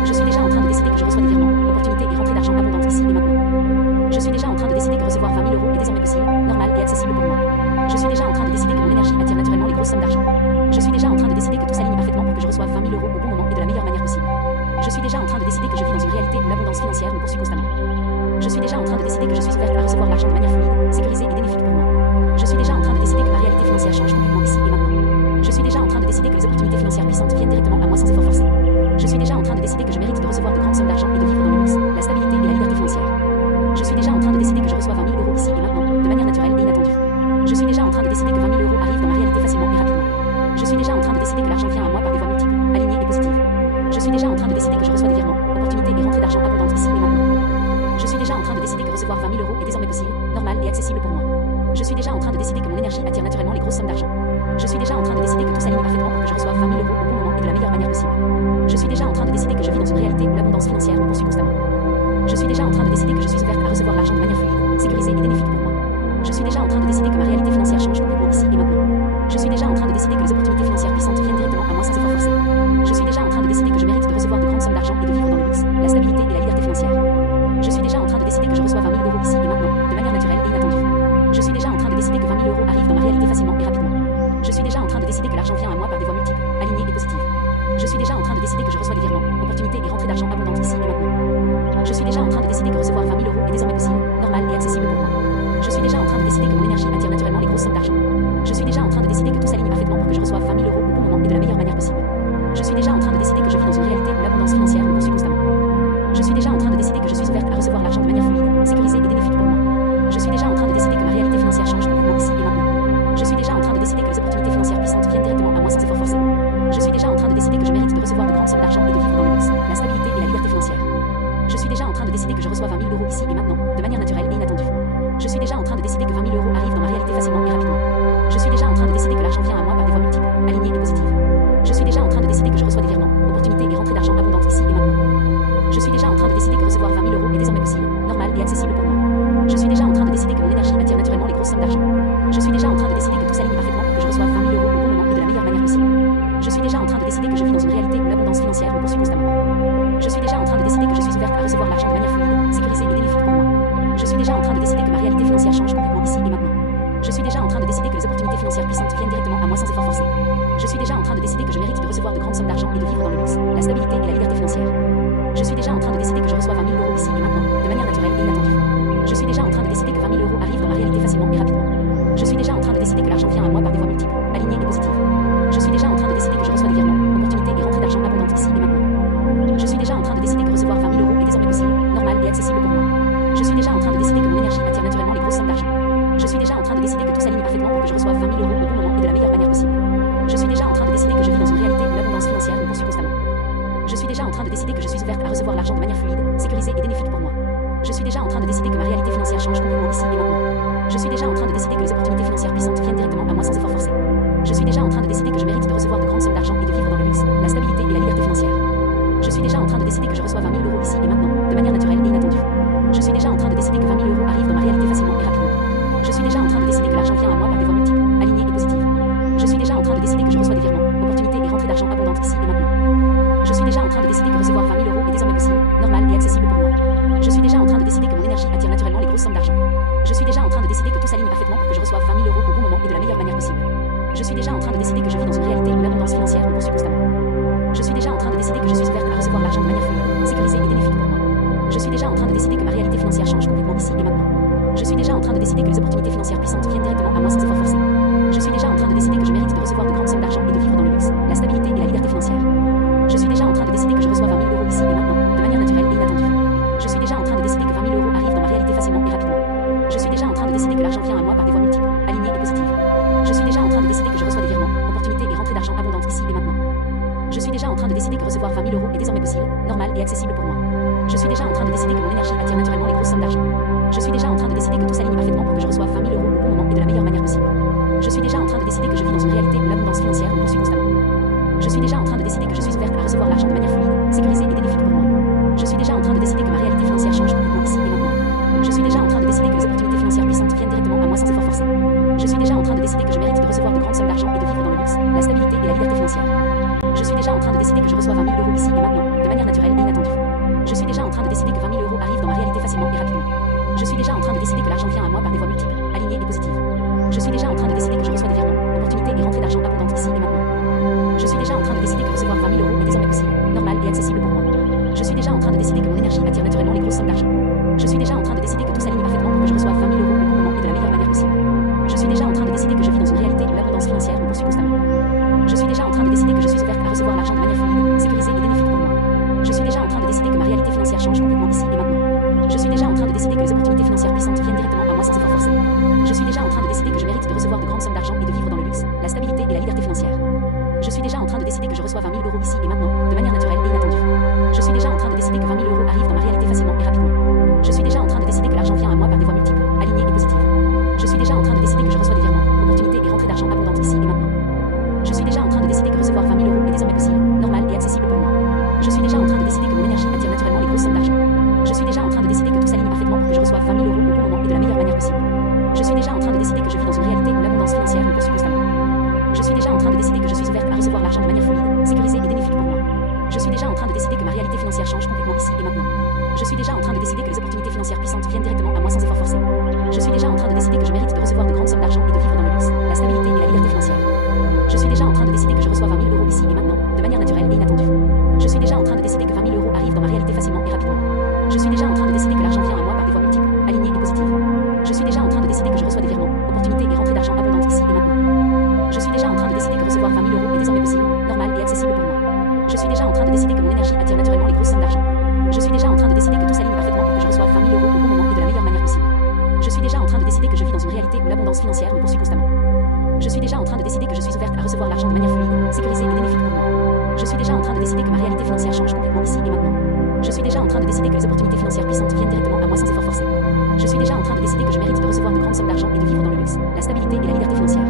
Je suis déjà en train de décider que je reçois des virements, opportunités et rentrées d'argent abondantes ici et maintenant. Je suis déjà en train de décider que recevoir 20 000 euros est désormais possible, normal et accessible pour moi. Je suis déjà en train de décider que mon énergie reçoive 20 000 euros au bon moment et de la meilleure manière possible. Je suis déjà en train de décider que je vis dans une réalité où l'abondance financière me poursuit constamment. Je suis déjà en train de décider que je suis ouverte à recevoir l'argent de manière fluide, sécurisée et bénéfique pour moi. Je suis déjà en train de décider que ma réalité financière change complètement ici et maintenant. Je suis déjà en train de décider que les opportunités financières puissantes viennent directement à moi sans effort forcé. Je suis déjà en train de décider que je mérite de recevoir de grandes sommes d'argent et de vivre dans le luxe, la stabilité et la liberté financière. Je suis déjà en train de décider que je reçois 20 000 euros ici et maintenant, de manière naturelle et inattendue. Je suis déjà en train de décider que 20 000 euros arrivent dans ma réalité facilement et rapidement. Je suis déjà en train de décider que l'argent vient à moi par des voies multiples, alignées et positives. Je suis déjà en train de décider que je reçois des virements, opportunités et rentrées d'argent abondantes ici et maintenant. Je suis déjà en train de décider que recevoir 20 000 euros est désormais possible, normal et accessible pour moi. Je suis déjà en train de décider que mon énergie attire naturellement les grosses sommes d'argent. Je suis déjà en train de décider que tout s'aligne parfaitement pour que je reçoive 20 000 euros au bon moment et de la meilleure manière possible. Je suis déjà en train de décider que je vis dans une réalité où l'abondance financière me poursuit constamment. Je suis déjà en train de décider que je suis ouverte à recevoir l'argent de manière fluide, sécurisée et bénéfique pour moi. Je suis déjà en train de décider que ma réalité financière change complètement ici et maintenant. Je suis déjà en train de décider que les opportunités financières puissantes viennent directement à moi sans effort forcé. Je suis déjà en train de décider que je mérite de recevoir de grandes sommes d'argent et de vivre dans le luxe, la stabilité et la liberté financière. Je suis déjà en train de décider que je reçois 20 000 euros ici et maintenant, de manière naturelle et inattendue. Je suis déjà en train de décider que 20 000 euros arrivent dans ma réalité facilement et rapidement. Je suis déjà en train de décider que l'argent vient à moi par des voies multiples, alignées et positives. Je suis déjà en train de décider que je reçois des virements, opportunités et rentrées d'argent abondantes ici et maintenant. Je suis déjà en train de décider que recevoir 20 000 euros est désormais possible, normal et accessible pour moi. Je suis déjà en train de décider que mon énergie attire naturellement les grosses sommes d'argent. Je suis déjà en train de décider que tout s'aligne parfaitement pour que je reçoive 20 000 euros au bon moment et de la meilleure manière possible. Je suis déjà en train de décider que je vis dans une réalité où l'abondance financière me poursuit constamment. Je suis déjà en train de décider que je suis ouverte à recevoir l'argent de manière fluide, sécurisée et bénéfique pour moi. Je suis déjà en train de décider que ma réalité financière change complètement ici et maintenant. Je suis déjà en train de décider que les opportunités financières puissantes viennent directement à moi sans effort forcé. Je suis déjà en train de décider que je mérite de recevoir de grandes sommes d'argent et de vivre dans le luxe, la stabilité et la liberté financière. Je suis déjà en train de décider que je reçois 20 000 euros ici et maintenant, de manière naturelle et inattendue. Je suis déjà en train de décider que 20 000 euros arrivent dans ma réalité facilement et rapidement. Je suis déjà en train de décider que l'argent vient à moi par des voies multiples, alignées et positives. Je suis déjà en train de décider que je reçois des virements, opportunités et rentrées d'argent abondantes ici et maintenant. Je suis déjà en train de décider que recevoir 20 000 euros est désormais possible, normal et accessible pour moi. Je suis déjà en train de décider que mon énergie attire naturellement les grosses sommes d'argent. Je suis déjà en train de décider que tout s'aligne parfaitement pour que je reçoive 20 000 euros au bon moment et de la meilleure manière possible. Je suis déjà en train de décider que je vis dans une réalité où l'abondance financière me poursuit constamment. Je suis déjà en train de décider que je suis ouverte à recevoir l'argent de manière fluide, sécurisée et bénéfique pour moi. Je suis déjà en train de décider que ma réalité financière change complètement ici et maintenant. Je suis déjà en train de décider que les opportunités financières puissantes viennent directement à moi sans effort forcé. Je suis déjà en train de décider que je mérite de recevoir de grandes sommes d'argent et de vivre dans le luxe, la stabilité et la liberté financière. Je suis déjà en train de décider que je reçois 20 000 euros ici et maintenant, de manière naturelle et inattendue. Je suis déjà en train de décider que 20 000 euros arrivent dans ma réalité facilement et rapidement. Je suis déjà en train de décider que l'argent vient à moi par des voies multiples, alignées et positives. Je suis déjà en train de décider que je reçois des virements, opportunités et rentrées d'argent abondantes ici et maintenant. Je suis déjà en train de décider que recevoir 20 000 euros est désormais possible, normal et accessible pour moi. Je suis déjà en train de décider que mon énergie attire naturellement les grosses sommes d'argent. Je suis déjà en train de décider que tout s'aligne parfaitement pour que je reçoive 20 000 euros au bon moment et de la meilleure manière possible. Je suis déjà en train de décider que je vis dans une réalité où l'abondance financière me poursuit constamment. Je suis déjà en train de décider que je suis ouverte à recevoir l'argent de manière fluide, sécurisée et bénéfique pour moi. Je suis déjà en train de décider que ma réalité financière change complètement ici et maintenant. Je suis déjà en train de décider que les opportunités financières puissantes viennent directement à moi sans effort forcé. Je suis déjà en train de décider que je mérite de recevoir de grandes sommes d'argent et de vivre dans le luxe, la stabilité et la liberté financière. Je suis déjà en train de décider que je reçois 20 000 euros ici et maintenant, de manière naturelle et inattendue. Je suis déjà en train de décider que 20 000 euros arrivent dans ma réalité facilement et rapidement. Je suis déjà en train de décider que l'argent vient à moi par des voies multiples, alignées et positives. Je suis déjà en train de décider que je reçois des virements, opportunités et rentrées d'argent abondantes ici et maintenant. Je suis déjà en train de décider que recevoir 20 000 euros est désormais possible, normal et accessible pour moi. Je suis déjà en train de décider que mon énergie attire naturellement les grosses sommes d'argent. Je suis déjà en train de décider que tout s'aligne parfaitement pour que je reçoive 20 000 euros au bon moment et de la meilleure manière possible. Je suis déjà en train de décider que je vis dans une réalité où l'abondance financière me poursuit constamment. Je suis déjà en train de décider que je suis ouverte à recevoir l'argent de manière fluide, sécurisée et bénéfique pour moi. Je suis déjà en train de décider que ma réalité financière change complètement ici et maintenant. Je suis déjà en train de décider que les opportunités financières puissantes viennent directement à moi sans effort forcé. Je suis déjà en train de décider que je mérite de recevoir de grandes sommes d'argent et de vivre dans le luxe, la stabilité et la liberté financière. Je suis déjà en train de décider que je reçois 20 000 euros ici et maintenant, de manière naturelle et inattendue. Je suis déjà en train de décider que 20 000 euros arrivent dans ma réalité facilement et rapidement. Je suis déjà en train de décider que l'argent vient à moi par des voies multiples, alignées et positives. Je suis déjà en train de décider que je reçois des virements, opportunités et rentrées d'argent abondantes ici et maintenant. Je suis déjà en train de décider que recevoir 20 000 euros est désormais possible, normal et accessible pour moi. Je suis déjà en train de décider que mon énergie attire naturellement les grosses sommes d'argent. Je suis déjà en train de décider que tout s'aligne parfaitement pour que je reçoive 20 000 euros au bon moment et de la meilleure manière possible. Je suis déjà en train de décider que je vis dans une réalité où l'abondance financière me poursuit constamment. Je suis déjà en train de décider que je suis ouverte à recevoir l'argent de manière fluide, sécurisée et bénéfique pour moi. Je suis déjà en train de décider que ma réalité financière change complètement ici et maintenant. Je suis déjà en train de décider que les opportunités financières puissantes viennent directement à moi sans effort forcé. Je suis déjà en train de décider que je mérite de recevoir de grandes sommes d'argent et de vivre dans le luxe, la stabilité et la liberté financière. Je suis déjà en train de décider que je reçois 20 000 euros ici et maintenant, de manière naturelle et inattendue. Je suis déjà en train de décider que 20 000 euros arrivent dans ma réalité facilement et rapidement. Je suis déjà en train de décider que l'argent vient à moi par des voies multiples, alignées et positives. Je suis déjà en train de décider que je reçois des virements, opportunités et rentrées d'argent abondantes ici et maintenant. Je suis déjà en train de décider que recevoir 20 000 train de décider que mon énergie attire naturellement les grosses sommes d'argent. Je suis déjà en train de décider que tout s'aligne parfaitement pour que je reçoive 20 000 euros au bon moment et de la meilleure manière possible. Je suis déjà en train de décider que je vis dans une réalité où l'abondance financière me poursuit constamment. Je suis déjà en train de décider que je suis ouverte à recevoir l'argent de manière fluide, sécurisée et bénéfique pour moi. Je suis déjà en train de décider que ma réalité financière change complètement ici et maintenant. Je suis déjà en train de décider que les opportunités financières puissantes viennent directement à moi sans effort forcé. Je suis déjà en train de décider que je mérite de recevoir de grandes sommes d'argent et de vivre dans le luxe, la stabilité et la liberté financière. Je suis déjà en train de décider que je reçois 20 000 euros ici et maintenant, de manière naturelle et inattendue. Je suis déjà en train de décider que 20 000 euros arrivent dans ma réalité facilement et rapidement. Je suis déjà en train de décider que l'argent vient à moi par des voies multiples, alignées et positives. Je suis déjà en train de décider que je reçois des virements, opportunités et rentrées d'argent abondantes ici et maintenant. Je suis déjà en train de décider que recevoir 20 000 euros est désormais possible, normal et accessible pour moi. Je suis déjà en train de décider que mon énergie attire naturellement les grosses sommes d'argent. Je suis déjà en train de décider que tout s'aligne parfaitement pour que je reçoive 20 000 euros au bon moment et de la meilleure manière possible. Je suis déjà en train de décider que je vis dans une réalité où l'abondance financière me poursuit constamment. Je suis déjà en train de décider que je suis ouverte à recevoir l'argent de manière fluide, sécurisée et bénéfique pour moi. Je suis déjà en train de décider que ma réalité financière change complètement ici et maintenant. Je suis déjà en train de décider que les opportunités financières puissantes viennent directement à moi sans effort forcé. Je suis déjà en train de décider que je mérite de recevoir de grandes sommes d'argent et de vivre dans le luxe, la stabilité et la liberté financière. Je suis déjà en train de décider que je reçois 20 000 euros ici et maintenant, de manière naturelle et inattendue. Je suis déjà en train de décider que 20 000 euros arrivent dans ma réalité facilement et rapidement. Je suis déjà en train de décider que l'argent vient à moi par des voies multiples, alignées et positives. Je suis déjà en train de décider que je reçois des virements, opportunités et rentrées d'argent abondantes ici et maintenant. Je suis déjà en train de décider que recevoir 20 000 euros est désormais possible, normal et accessible pour moi. Je suis déjà en train de décider que mon énergie attire naturellement les grosses sommes d'argent. Je suis déjà en train de décider que tout s'aligne parfaitement pour que je reçoive 20 000 euros au bon moment et de la meilleure manière possible. Je suis déjà en train de décider que je vis dans une réalité où l'abondance financière me poursuit constamment. Je suis déjà en train de décider que je suis ouverte à recevoir l'argent de manière fluide, sécurisée et bénéfique pour moi. Je suis déjà en train de décider que ma réalité financière change complètement ici et maintenant. Je suis déjà en train de décider que les opportunités financières puissantes viennent directement à moi sans effort forcé. Je suis déjà en train de décider que je mérite de recevoir de grandes sommes d'argent et de vivre dans le luxe, la stabilité et la liberté financière.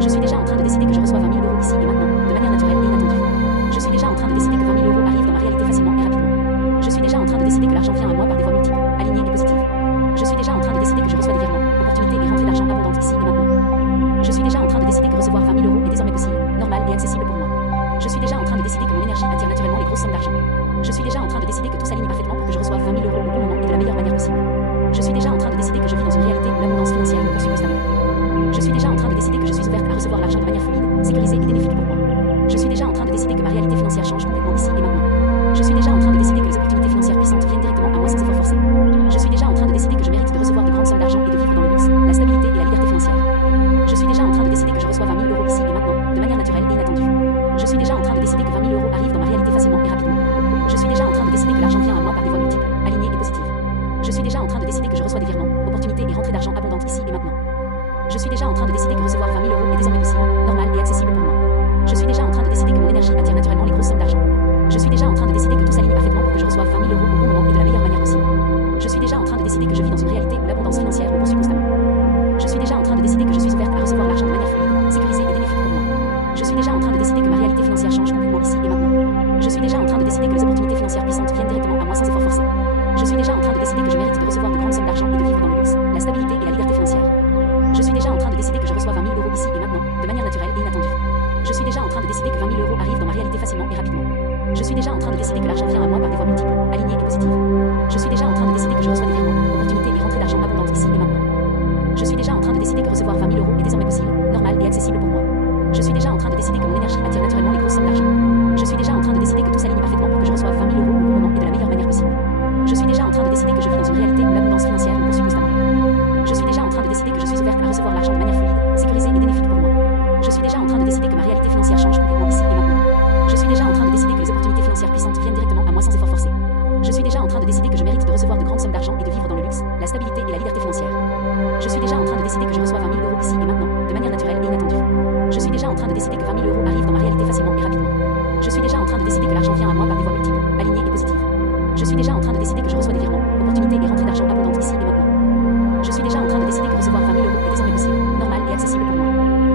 Je suis déjà en train de décider que je reçois 20 000 euros ici et maintenant, de manière naturelle et inattendue. Je suis déjà en train de décider que 20 000 euros arrivent dans ma réalité facilement et rapidement. Je suis déjà en train de décider que l'argent vient à moi par des voies multiples, alignées et positives. Je suis déjà en train de décider que je reçois des virements, opportunités et rentrées d'argent abondantes ici et maintenant. Je suis déjà en train de décider que recevoir 20 000 euros est désormais possible, normal et accessible pour moi. Je suis déjà en train de décider que mon énergie attire naturellement les grosses sommes d'argent. Je suis déjà en train de décider que tout s'aligne parfaitement pour que je reçoive 20 000 euros au bon moment et de la meilleure manière possible. Je suis déjà en train de décider que je vis dans une réalité où l'abondance financière me poursuit constamment. Je suis déjà en train de décider que je suis ouverte à recevoir l'argent de manière fluide, sécurisée et bénéfique pour moi. Je suis déjà en train de décider que ma réalité financière change complètement ici et maintenant. Je suis déjà en train de décider que les opportunités financières puissantes viennent directement à moi sans effort forcé. Je suis déjà en train de décider que je mérite de recevoir de grandes sommes d'argent et de vivre dans le luxe, la stabilité et la liberté financière. Je suis déjà en train de décider que je reçois 20 000 euros ici et maintenant, de manière naturelle et inattendue. Je suis déjà en train de décider que 20 000 euros arrivent dans ma réalité facilement et rapidement. Je suis déjà en train de décider que l'argent vient à moi par des voies multiples, alignées et positives. Je suis déjà en train de décider que je reçois des virements, opportunités et rentrées d'argent abondantes ici et maintenant. Je suis déjà en train de décider que recevoir 20 000 euros est désormais possible, normal et accessible pour moi. Je suis déjà en train de décider que mon énergie attire naturellement les grosses sommes d'argent. Je suis déjà en train de décider que tout s'aligne parfaitement pour que je reçoive 20 000 euros au bon moment et de la meilleure manière possible. Je suis déjà en train de décider que je vis dans une réalité où l'abondance financière me poursuit constamment. Je suis déjà en train de décider que je suis ouverte à recevoir l'argent de manière fluide, sécurisée et bénéfique pour moi. Je suis déjà en train de décider que ma réalité financière change complètement ici et maintenant. Je suis déjà en train de décider que les opportunités financières puissantes viennent directement à moi sans effort forcé. Je suis déjà en train de décider que je mérite de recevoir de grandes sommes d'argent et de vivre dans le luxe, la stabilité et la liberté financière. Je suis déjà en train de décider que je reçois 20 000 euros ici et maintenant, de manière naturelle et inattendue. Je suis déjà en train de décider que 20 000 euros arrivent dans ma réalité facilement et rapidement. Je suis déjà en train de décider que l'argent vient à moi par des voies multiples, alignées et positives. Je suis déjà en train de décider que je reçois des virements, opportunités et rentrées d'argent abondantes ici et maintenant. Je suis déjà en train de décider que recevoir 20 000 euros est désormais possible, normal et accessible pour moi. Je suis déjà en train de décider que mon énergie attire naturellement les grosses sommes d'argent. Je suis déjà en train de décider que tout s'aligne parfaitement pour que je reçoive 20 000 euros au bon moment et de la meilleure manière possible. Je suis déjà en train de décider que je vis dans une réalité où l'abondance financière me poursuit constamment. Je suis déjà en train de décider que je suis ouverte à recevoir l'argent de manière fluide, sécurisée et bénéfique pour moi. Je suis déjà en train de décider que ma réalité financière change complètement ici et maintenant. Je suis déjà en train de décider que les opportunités financières puissantes viennent directement à moi sans effort forcé. Je suis déjà en train de décider que je mérite de recevoir de grandes sommes d'argent et de vivre dans le luxe, la stabilité et la liberté financière. Je suis déjà en train de décider que je reçois 20 000 euros ici et maintenant, de manière naturelle et inattendue. Je suis déjà en train de décider que 20 000 euros arrivent dans ma réalité facilement et rapidement. Je suis déjà en train de décider que l'argent vient à moi par des voies multiples, alignées et positives. Je suis déjà en train de décider que je reçois des virements, opportunités et rentrées d'argent abondantes ici et maintenant. Je suis déjà en train de décider que recevoir 20 000 euros est désormais possible, normal et accessible pour moi.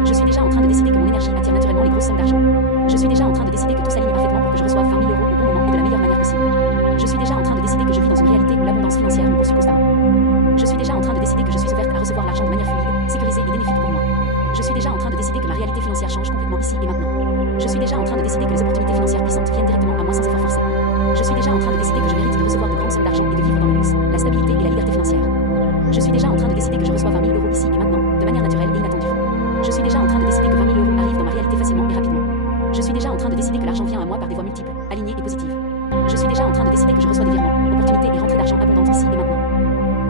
Je suis déjà en train de décider que mon énergie attire naturellement les grosses sommes d'argent. Je suis déjà en train de décider que tout s'aligne parfaitement pour que je reçoive 20 000 euros au bon moment et de la meilleure manière possible. Je suis déjà en train de décider que je vis dans une réalité où l'abondance financière me poursuit constamment. Je suis déjà en train de décider que je suis ouverte à recevoir l'argent de manière fluide, sécurisée et bénéfique pour moi. Je suis déjà en train de décider que ma réalité financière change complètement ici et maintenant. Je suis déjà en train de décider que les opportunités financières puissantes viennent directement à moi sans effort forcé. Je suis déjà en train de décider que je mérite de recevoir de grandes sommes d'argent et de vivre dans le luxe, la stabilité et la liberté financière. Je suis déjà en train de décider que je reçois 20 000 euros ici et maintenant, de manière naturelle et inattendue. Je suis déjà en train de décider que 20 000 euros arrivent dans ma réalité facilement et rapidement. Je suis déjà en train de décider que l'argent vient à moi par des voies multiples, alignées et positives. Je suis déjà en train de décider que je reçois des virements, opportunités et rentrées d'argent abondantes ici et maintenant.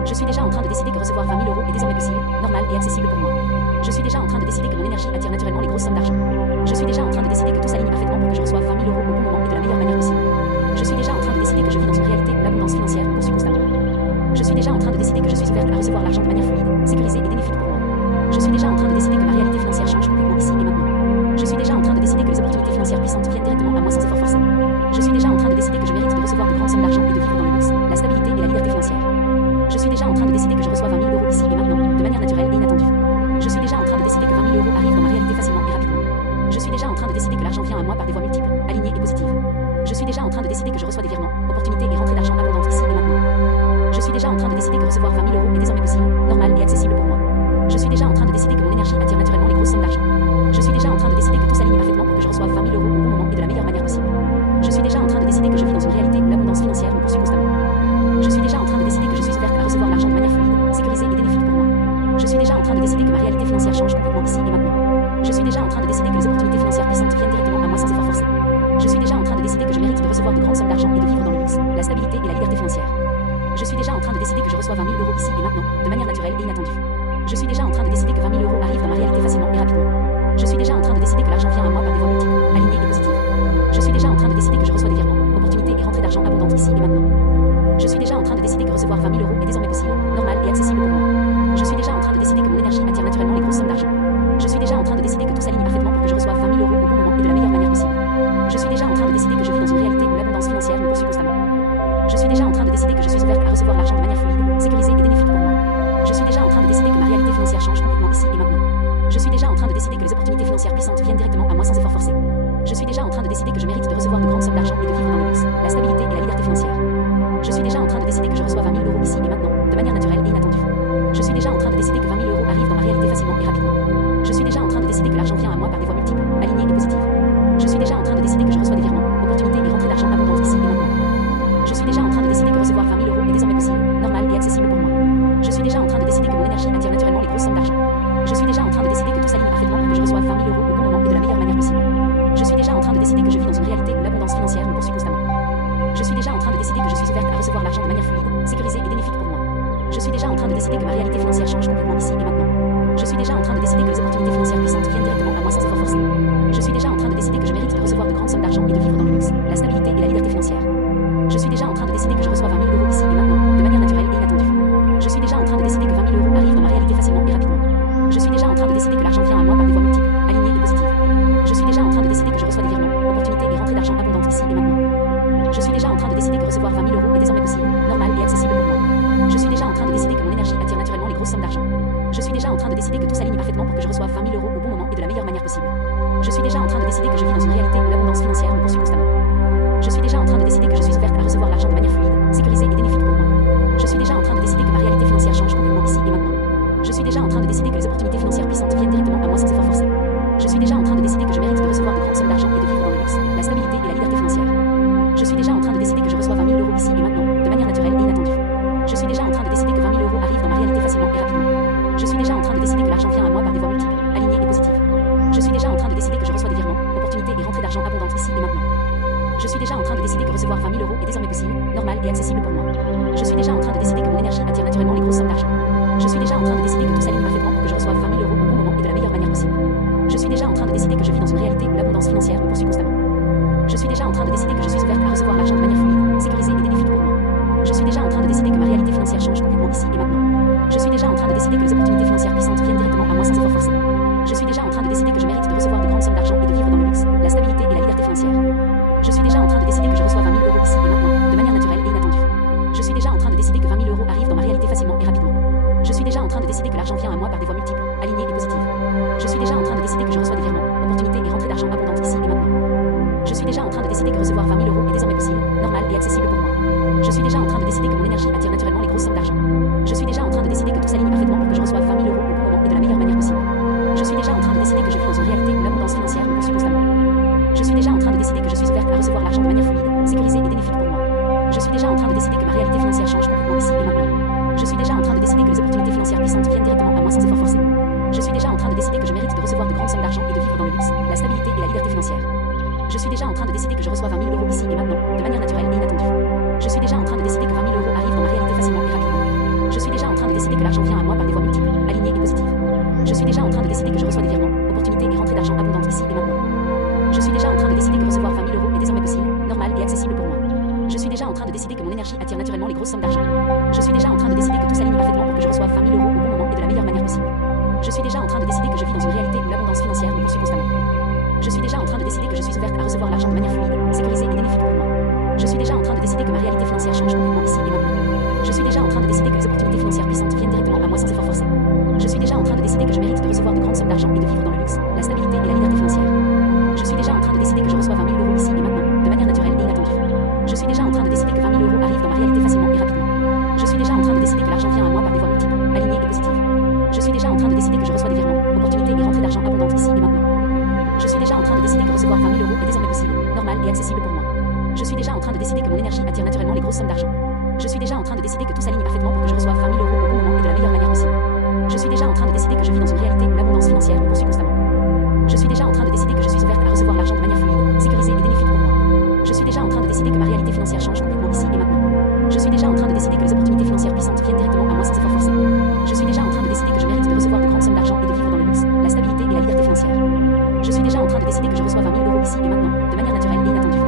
Je suis déjà en train de décider que recevoir 20 000 € est désormais possible, normal et accessible pour moi. Je suis déjà en train de décider que mon énergie attire naturellement les grosses sommes d'argent. Je suis déjà en train de décider que tout s'aligne parfaitement pour que je reçoive 20 000 € au bon moment et de la meilleure manière possible. Je suis déjà en train de décider que je vis dans une réalité où l'abondance financière me poursuit constamment. Je suis déjà en train de décider que je suis ouverte à recevoir l'argent de manière fluide, sécurisée et bénéfique pour moi. Je suis déjà en train de décider que ma réalité financière change complètement ici et maintenant. Je suis déjà en train de décider que les opportunités financières puissantes viennent directement à moi sans effort forcé. Je suis déjà en train de décider que je mérite de recevoir de grandes sommes d'argent et de vivre dans le luxe, la stabilité et la liberté financière. Je suis déjà en train de décider que je reçois 20 000 € ici et maintenant, de manière naturelle et inattendue. Je suis déjà en train de décider que 20 000 € arrivent dans ma réalité facilement et rapidement. Je suis déjà en train de décider que l'argent vient à moi par des voies multiples, alignées et positives. Je suis déjà en train de décider que je reçois des virements, opportunités et rentrées d'argent abondantes ici et maintenant. Je suis déjà en train de décider que recevoir 20 000 € est désormais possible, normal et accessible pour moi. Je suis déjà en train de décider que mon énergie attire naturellement les grosses sommes d'argent. Je suis déjà en train de décider que tout s'aligne parfaitement pour que je reçoive 20 000 € au bon moment et de la meilleure manière possible. Je suis déjà en train de décider que je vis dans une réalité où l'abondance financière me poursuit constamment. Je suis déjà en train de décider que je suis ouverte à recevoir l'argent de manière fluide, sécurisée et bénéfique pour moi. Je suis déjà en train de décider que ma réalité financière change complètement ici et maintenant. Je suis déjà en train de décider que les opportunités financières puissantes viennent directement à moi sans effort forcé. Je suis déjà en train de décider que je mérite de recevoir de grandes sommes d'argent et de vivre dans le luxe, la stabilité et la liberté financière. Je suis déjà en train de décider que je reçois 20 000 € ici et maintenant, de manière naturelle et inattendue. Je suis déjà en train de décider que 20 000 € arrivent dans ma réalité facilement et rapidement. Je suis déjà en train de décider que l'argent vient à moi par des voies multiples, alignées et positives. Je suis déjà en train de décider que je reçois des virements, opportunités et rentrées d'argent abondantes ici et maintenant. Je suis déjà en train de décider que recevoir 20 000 € est désormais possible, normal et accessible pour moi. Je suis déjà en train de décider que mon énergie attire naturellement les grosses sommes d'argent. Je suis déjà en train de décider que tout s'aligne parfaitement pour que je reçoive 20 000 € au bon moment et de la meilleure manière possible. Je suis déjà en train de décider que je vis dans une réalité où l'abondance financière me poursuit constamment. Je suis déjà en train de décider que je suis ouverte à recevoir l'argent de manière fluide, sécurisée et bénéfique pour moi. Je suis déjà en train de décider que ma réalité financière change complètement ici et maintenant. Je suis déjà en train de décider que les opportunités financières puissantes viennent directement à moi sans effort forcé. Je suis déjà en train de décider que je mérite de recevoir de grandes sommes d'argent et de vivre dans le luxe, la stabilité et la liberté financière. Je suis déjà en train de décider que je reçois 20 000 € ici et maintenant, de manière naturelle et inattendue. Je suis déjà en train de décider que 20 000 € arrivent dans ma réalité facilement et rapidement. Je suis déjà en train de décider que l'argent vient à moi par des voies multiples, alignées et positives. Je suis déjà en train de décider que je reçois des virements, opportunités et rentrées d'argent abondantes ici et maintenant. Je suis déjà en train de décider que recevoir 20 000 € est désormais possible, normal et accessible pour moi. Je suis déjà en train de décider que mon énergie attire naturellement les grosses sommes d'argent. Je suis déjà en train de décider que tout s'aligne parfaitement pour que je reçoive 20 000 € au bon moment et de la meilleure manière possible. Je suis déjà en train de décider que je vis dans une réalité où l'abondance financière me poursuit constamment. Je suis déjà en train de décider que je suis ouverte à recevoir l'argent de manière fluide, sécurisée et bénéfique pour moi. Je suis déjà en train de décider que ma réalité financière change complètement ici et maintenant. Je suis déjà en train de décider que les opportunités financières puissantes viennent directement à moi sans effort forcé. Je suis déjà en train de décider que je mérite de recevoir de grandes sommes d'argent et de vivre dans le luxe, la stabilité et la liberté financière. Je suis déjà en train de décider que je reçois 20 000 € ici et maintenant, de manière naturelle et inattendue. Je suis déjà en train de décider que 20 000 € arrivent dans ma réalité facilement et rapidement. Je suis déjà en train de décider que l'argent vient à moi par des voies multiples, alignées et positives. Je suis déjà en train de décider que je reçois des virements, opportunités et rentrées d'argent abondantes ici et maintenant. Je suis déjà en train de décider que recevoir 20 000 € est désormais possible, normal et accessible pour moi. Je suis déjà en train de décider que mon énergie attire naturellement les grosses sommes d'argent. Je suis déjà en train de décider que tout s'aligne parfaitement pour que je reçoive 20 000 € au bon moment et de la meilleure manière possible. Je suis déjà en train de décider que je vis dans une réalité où l'abondance financière me poursuit constamment. Je suis déjà en train de décider que je suis ouverte à recevoir l'argent de manière fluide, sécurisée et bénéfique pour moi. Je suis déjà en train de décider que ma réalité financière change complètement ici et maintenant. Je suis déjà en train de décider que les opportunités financières puissantes viennent directement à moi sans effort forcé. Je suis déjà en train de décider que je mérite de recevoir de grandes sommes d'argent et de vivre dans le luxe, la stabilité et la liberté financière. Je suis déjà en train de décider que je reçois 20 000 € ici et maintenant, de manière naturelle et inattendue. Je suis déjà en train de décider que 20 000 € arrivent dans ma réalité facilement et rapidement. Je suis déjà en train de décider que l'argent vient à moi par des voies multiples, alignées et positives. Je suis déjà en train de décider que je reçois des virements, opportunités et rentrées d'argent abondantes ici et maintenant. Je suis déjà en train de décider que recevoir 20 000 € est désormais possible, normal et accessible pour moi. Je suis déjà en train de décider que mon énergie attire naturellement les grosses sommes d'argent. Je suis déjà en train de décider que tout s'aligne parfaitement pour que je reçoive 20 000 € au bon moment et de la meilleure manière possible. Je suis déjà en train de décider que je vis dans une réalité où l'abondance financière me poursuit constamment. Je suis déjà en train de décider que je suis ouverte à recevoir l'argent de manière fluide, sécurisée et bénéfique pour moi. Je suis déjà en train de décider que ma réalité financière change complètement ici et maintenant. Je suis déjà en train de décider que les opportunités financières puissantes viennent directement à moi sans effort forcé. Je suis déjà en train de décider que je mérite de recevoir de grandes sommes d'argent et de vivre dans le luxe, la stabilité et la liberté financière. Je suis déjà en train de décider que je reçois 20 000 € ici et maintenant, de manière naturelle et inattendue. Je suis déjà en train de décider que 20 000 € arrivent dans ma réalité facilement et rapidement. Je suis déjà en train de décider que l'argent vient à moi par des voies multiples, alignées et positives. Je suis déjà en train de décider que je reçois des virements, opportunités et rentrées d'argent abondantes ici et maintenant. Je suis déjà en train de décider que recevoir 20 000 € est désormais possible, normal et accessible pour moi. Je suis déjà en train de décider que mon énergie attire naturellement les grosses sommes d'argent. Je suis déjà en train de décider que tout s'aligne parfaitement pour que je reçoive 20 000 € au bon moment et de la meilleure manière possible. Je suis déjà en train de décider que je vis dans une réalité où l'abondance financière me poursuit constamment. Je suis déjà en train de décider que je suis ouverte à recevoir l'argent de manière fluide, sécurisée et bénéfique pour moi. Je suis déjà en train de décider que ma réalité financière change complètement ici et maintenant. Je suis déjà en train de décider que les opportunités financières puissantes viennent directement à moi sans effort forcé. Je suis déjà en train de décider que je mérite de recevoir de grandes sommes d'argent et de vivre dans le luxe, la stabilité et la liberté financière. Je suis déjà en train de décider que je reçois 20 000 € ici et maintenant, de manière naturelle et inattendue. Je suis déjà et accessible pour moi. Je suis déjà en train de décider que mon énergie attire naturellement les grosses sommes d'argent. Je suis déjà en train de décider que tout s'aligne parfaitement pour que je reçoive 20 000 euros au bon moment et de la meilleure manière possible. Je suis déjà en train de décider que je vis dans une réalité où l'abondance financière me poursuit constamment. Je suis déjà en train de décider que je suis ouverte à recevoir l'argent de manière fluide, sécurisée et bénéfique pour moi. Je suis déjà en train de décider que ma réalité financière change complètement ici et maintenant. Je suis déjà en train de décider que les opportunités financières puissantes viennent directement à moi sans effort forcé. Je suis déjà en train de décider que je mérite de recevoir de grandes sommes d'argent et de vivre dans le luxe, la stabilité et la liberté financière. Je suis déjà en train de décider que je reçois 20 000 euros ici et maintenant, de manière naturelle et inattendue. Je suis déjà en train de décider que 20 000 euros arrivent dans ma réalité facilement et rapidement. Je suis déjà en train de décider que l'argent vient à moi par des voies multiples, alignées et positives. Je suis déjà en train de décider que je reçois des virements, opportunités et rentrées d'argent abondantes ici et maintenant. Je suis déjà en train de décider que recevoir 20 000 euros est désormais possible, normal et accessible pour moi. Je suis déjà en train de décider que mon énergie attire naturellement les grosses sommes d'argent. Je suis déjà en train de décider que tout s'aligne parfaitement pour que je reçoive 20 000 euros au bon moment et de la meilleure manière possible. Je suis déjà en train de décider que je vis dans une réalité où l'abondance financière me poursuit constamment. Je suis déjà en train de décider que je suis ouverte à recevoir l'argent de manière fluide, sécurisée et bénéfique pour moi. Je suis déjà en train de décider que ma réalité financière change complètement ici et maintenant. Je suis déjà en train de décider que les opportunités financières puissantes viennent directement à moi sans effort forcé. Je suis déjà en train de décider que je mérite de recevoir de grandes sommes d'argent et de vivre dans le luxe, la stabilité et la liberté financière. Je suis déjà en train de décider que je reçois 20 000 euros ici et maintenant, de manière naturelle et inattendue.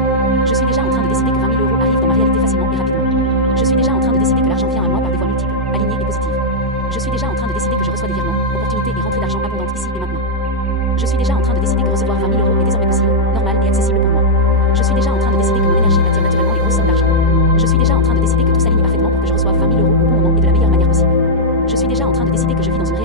Je suis déjà en train de décider que 20 000 euros arrivent dans ma réalité facilement et rapidement. Je suis déjà en train de décider que l'argent vient à moi par des voies multiples, alignées et positives. Je suis déjà en train de décider que je reçois des virements, opportunités et rentrées d'argent abondantes ici et maintenant. Je suis déjà en train de décider que recevoir 20 000 euros est désormais possible, normal et accessible pour moi. Je suis déjà en train de décider que mon énergie attire naturellement les grosses sommes d'argent. Je suis déjà en train de décider que tout s'aligne parfaitement pour que je reçoive 20 000 euros au bon moment et de la meilleure manière possible. Je suis déjà en train de décider que je vis dans une